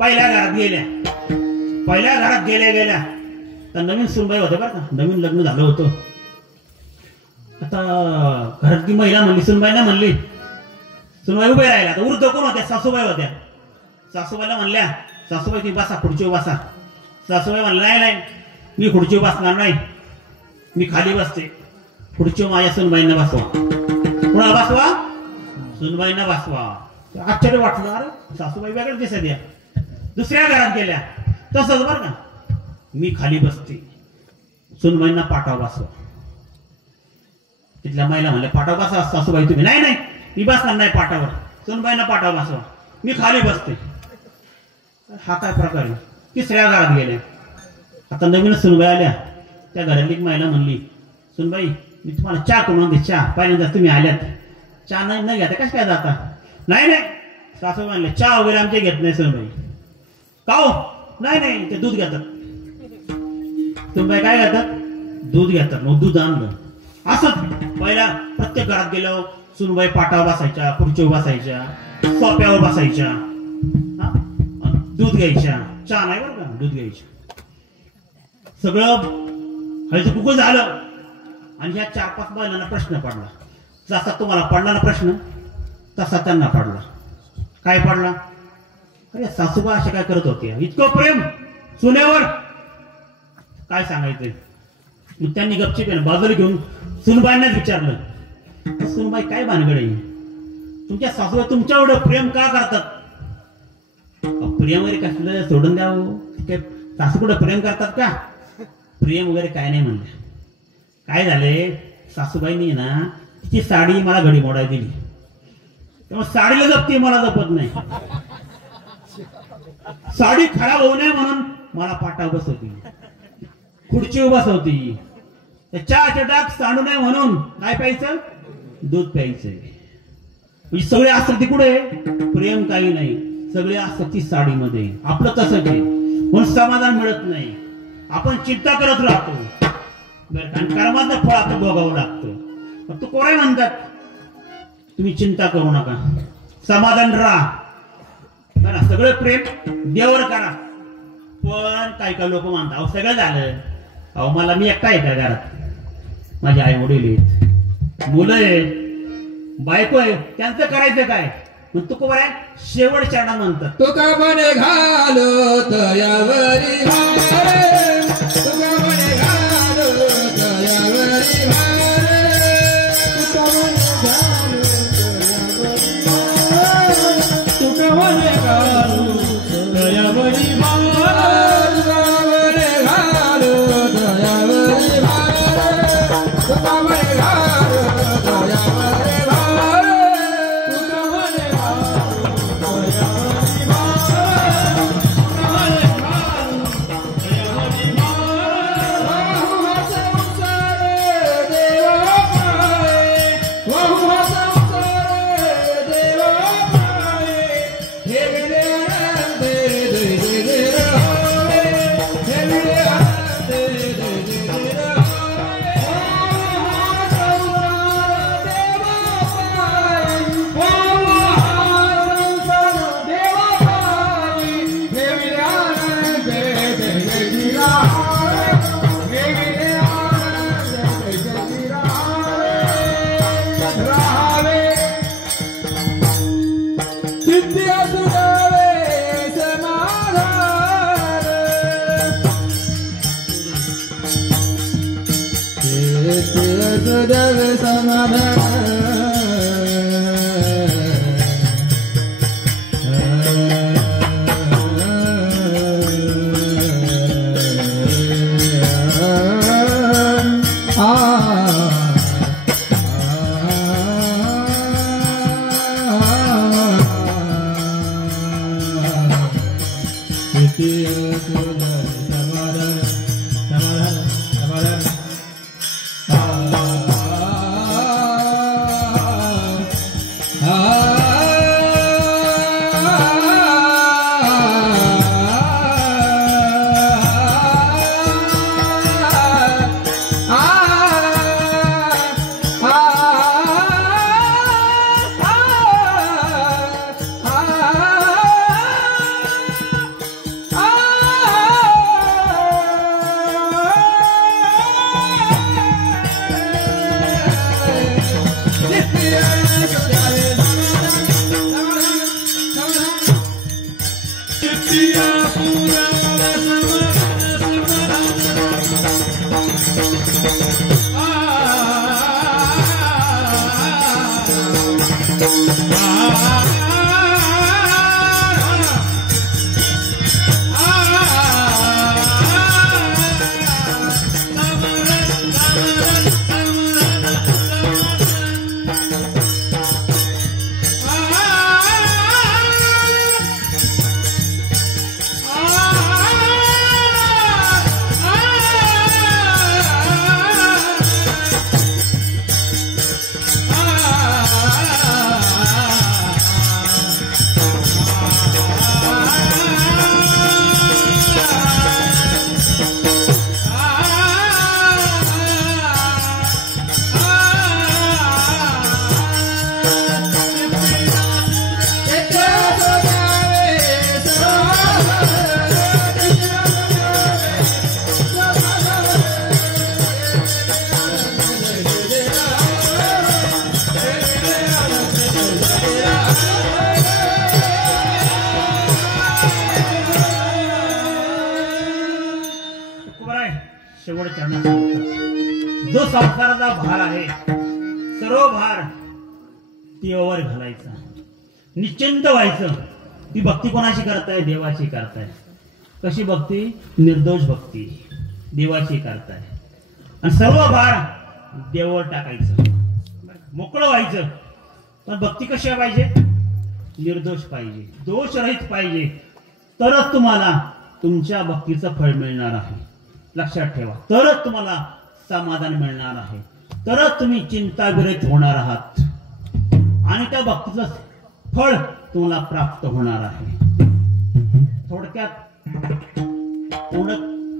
पहिल्या घरात गेल्या. पहिल्या घरात गेल्या तर नवीन सुनबाई होते बरं का, नवीन लग्न झालं होतं. आता घरातली महिला म्हणली, सुनबाईना म्हणली, सुनबाई उभे राहिला. आता वृद्ध कोण होत्या? सासूबाई होत्या. सासूबाईला म्हणल्या, सासूबाई ती बसा, खुर्चीवर बसा. सासूबाई म्हणल्या, नाही मी खुर्चीवर बसणार नाही, मी खाली बसते. खुर्चीवर माझ्या सुनबाईंना बसवा. कोणाला बसवा? सुनबाईंना बसवा. आश्चर्य वाटलं, अरे सासूबाई वेगळ्याच दिसत या. दुसऱ्या घरात गेल्या तसंच बरं का, मी खाली बसते, सुनबाईंना पाटावर बसवा. तिथल्या महिला म्हणल्या, पाटावर बसा सासूबाई तुम्ही. नाही नाही मी बसणार नाही पाटावर, सुनबाईंना पाटावर बसवा, मी खाली बसते. हा काय प्रकार आहे? तिसऱ्या घरात गेल्या. आता नवीन सुनबाई आल्या. त्या घरातली एक महिला म्हणली, सुनबाई मी तुम्हाला चहा करून दे. चहा पहिल्यांदा तुम्ही आल्यात, चहा नाही न घ्या कश काय जाता? नाही नाही सासू म्हणले, चहा वगैरे आमचे घेत नाही सुनबाई. का हो? नाही नाही ते दूध घेतात. सुनबाई काय घेतात? दूध घेतात. मग दूध आणलं. असंच पहिला प्रत्येक घरात गेलो, सुनबाई पाटावर बसायच्या, खुर्चीवर बसायच्या, सोप्यावर बसायच्या, दूध घ्यायच्या. चहा नाही बरं का, दूध घ्यायच्या. सगळं हळदी कुंकू झालं. आणि ह्या 4-5 महिलांना प्रश्न पडला. जसा तुम्हाला पडला ना प्रश्न, तसा त्यांना पडला. काय पडला? अरे सासूबा असे काय करत होते? इतकं प्रेम सुनेवर, काय सांगायचंय? मग त्यांनी गपचीप बाजूला घेऊन सुनबाईंनाच विचारलं, सुनबाई काय भानगड आहे? तुमच्या सासूबाई तुमच्या एवढं प्रेम का करतात? प्रेम वगैरे कसलं सोडून द्यावं, काय सासू कुठं प्रेम करतात का? प्रेम वगैरे काय नाही म्हणलं. काय झाले, सासूबाईंनी ना ती साडी मला घडी मोडायला दिली. तेव्हा साडीला जपते, मला जपत नाही. साडी खराब होऊ नये म्हणून मला पाटावर बसवती, खुर्चीवर बसवती. चहाचे डाग सांडू नये म्हणून काय प्यायचं? दूध प्यायचंय. म्हणजे सगळे आसक्ती कुठे? प्रेम काही नाही, सगळे आसक्ती साडीमध्ये. आपलं तसंच आहे, म्हणून समाधान मिळत नाही. आपण चिंता करत राहतो बरं, कारण कर्माचं फळ आपण भोगावं लागतं. मग तू कोणी म्हणतात, तुम्ही चिंता करू नका, समाधान राहा, सगळं प्रेम देवावर करा. पण काही काही लोक म्हणतात, अहो सगळं झालं, अहो मला मी एकटा आहे का घरात, माझे आई वडील आहेत, मुलं आहेत, बायको आहे, त्यांचं करायचं काय? मग तू कोण आहे? शेवट चरणा म्हणतात, तुका म्हणे घालो तयावरी भारे, तुका म्हणे घालो तयावरी भारे, तुका म्हणे घालो तुका म्हणे घालो तयावरी भारे, तुका म्हणे घालो तयावरी भारे, तुका म्हणे घालो तयावरी भारे, तुका म्हणे देव समाधान शेवट चरणात जो संसाराचा भार आहे सर्व भार देवावर घालायचा, निश्चिंत व्हायचं. ती भक्ती कोणाशी करताय? देवाची करताय. कशी भक्ती? निर्दोष भक्ती देवाची करताय. आणि सर्व भार देवावर टाकायचं, मोकळं व्हायचं. पण भक्ती कशी पाहिजे? निर्दोष पाहिजे, दोष रहित पाहिजे. तरच तुम्हाला तुमच्या भक्तीचं फळ मिळणार आहे. लक्षात ठेवा. तरच तुम्हाला समाधान मिळणार आहे, तरच तुम्ही चिंताविरहित होणार आहात आणि त्या भक्तीचं फळ तुम्हाला प्राप्त होणार आहे. थोडक्यात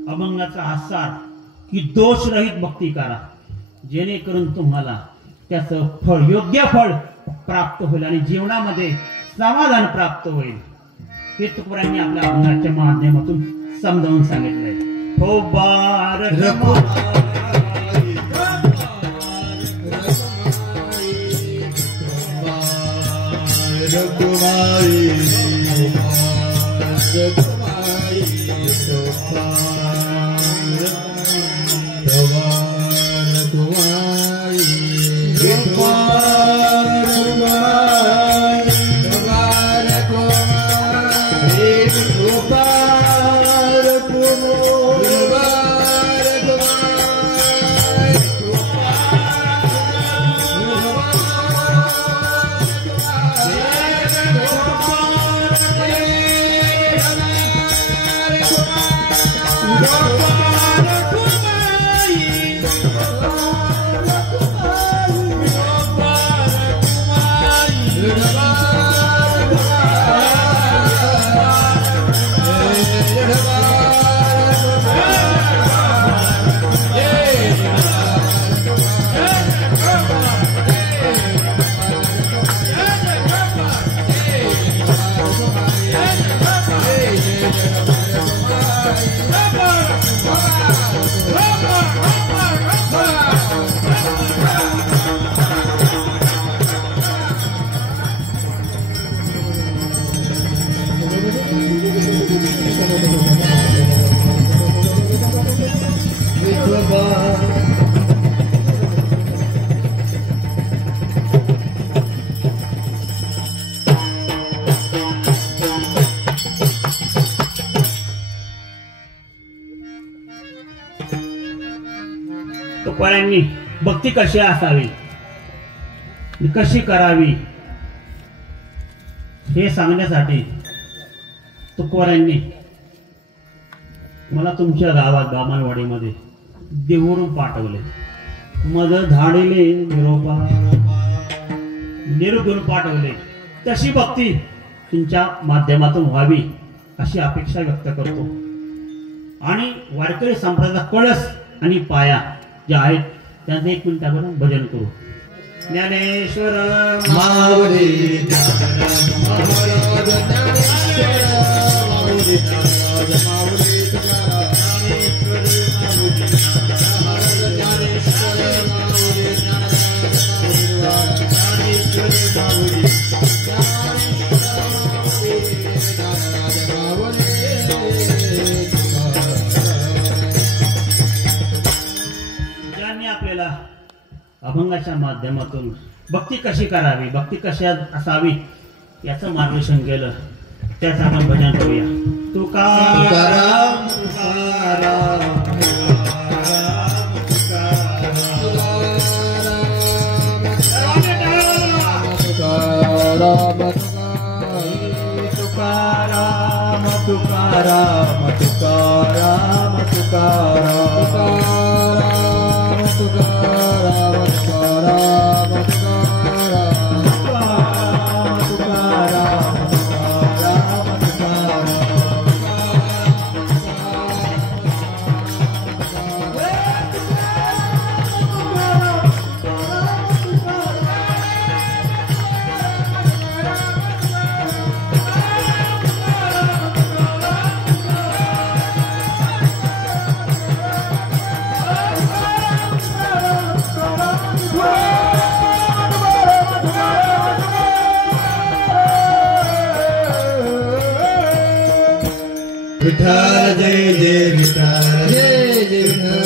अभंगाचा आसार की दोषरहित भक्ती करा, जेणेकरून तुम्हाला त्याचं फळ, योग्य फळ प्राप्त होईल आणि जीवनामध्ये समाधान प्राप्त होईल. हे तुकारामांनी आपल्या अभंगाच्या माध्यमातून समजावून सांगितलंय. हो बार Bye. तुकारामांनी भक्ती कशी असावी, कशी करावी हे सांगण्यासाठी तुकारामांनी मला तुमच्या गावात दामणवाडीमध्ये देऊरून पाठवले. मद धाडिले निरोपा निरोप घेऊन पाठवले. तशी भक्ती तुमच्या माध्यमातून व्हावी अशी अपेक्षा व्यक्त करतो. आणि वारकरी संप्रदायाचा कळस आणि पाया जे आहेत त्यांचं 1 मिनिटावर भजन करू. ज्ञानेश्वर माऊली ज्यांनी आपल्याला अभंगाच्या माध्यमातून भक्ती कशी करावी, भक्ती कशी असावी याचं मार्गदर्शन केलं. त्याच आपण भजन करूया. तुकाराम तुकाराम तुकाराम तुकाराम तुकाराम तुकाराम विठ्ठल जय जय विठ्ठल जय जय विठ्ठल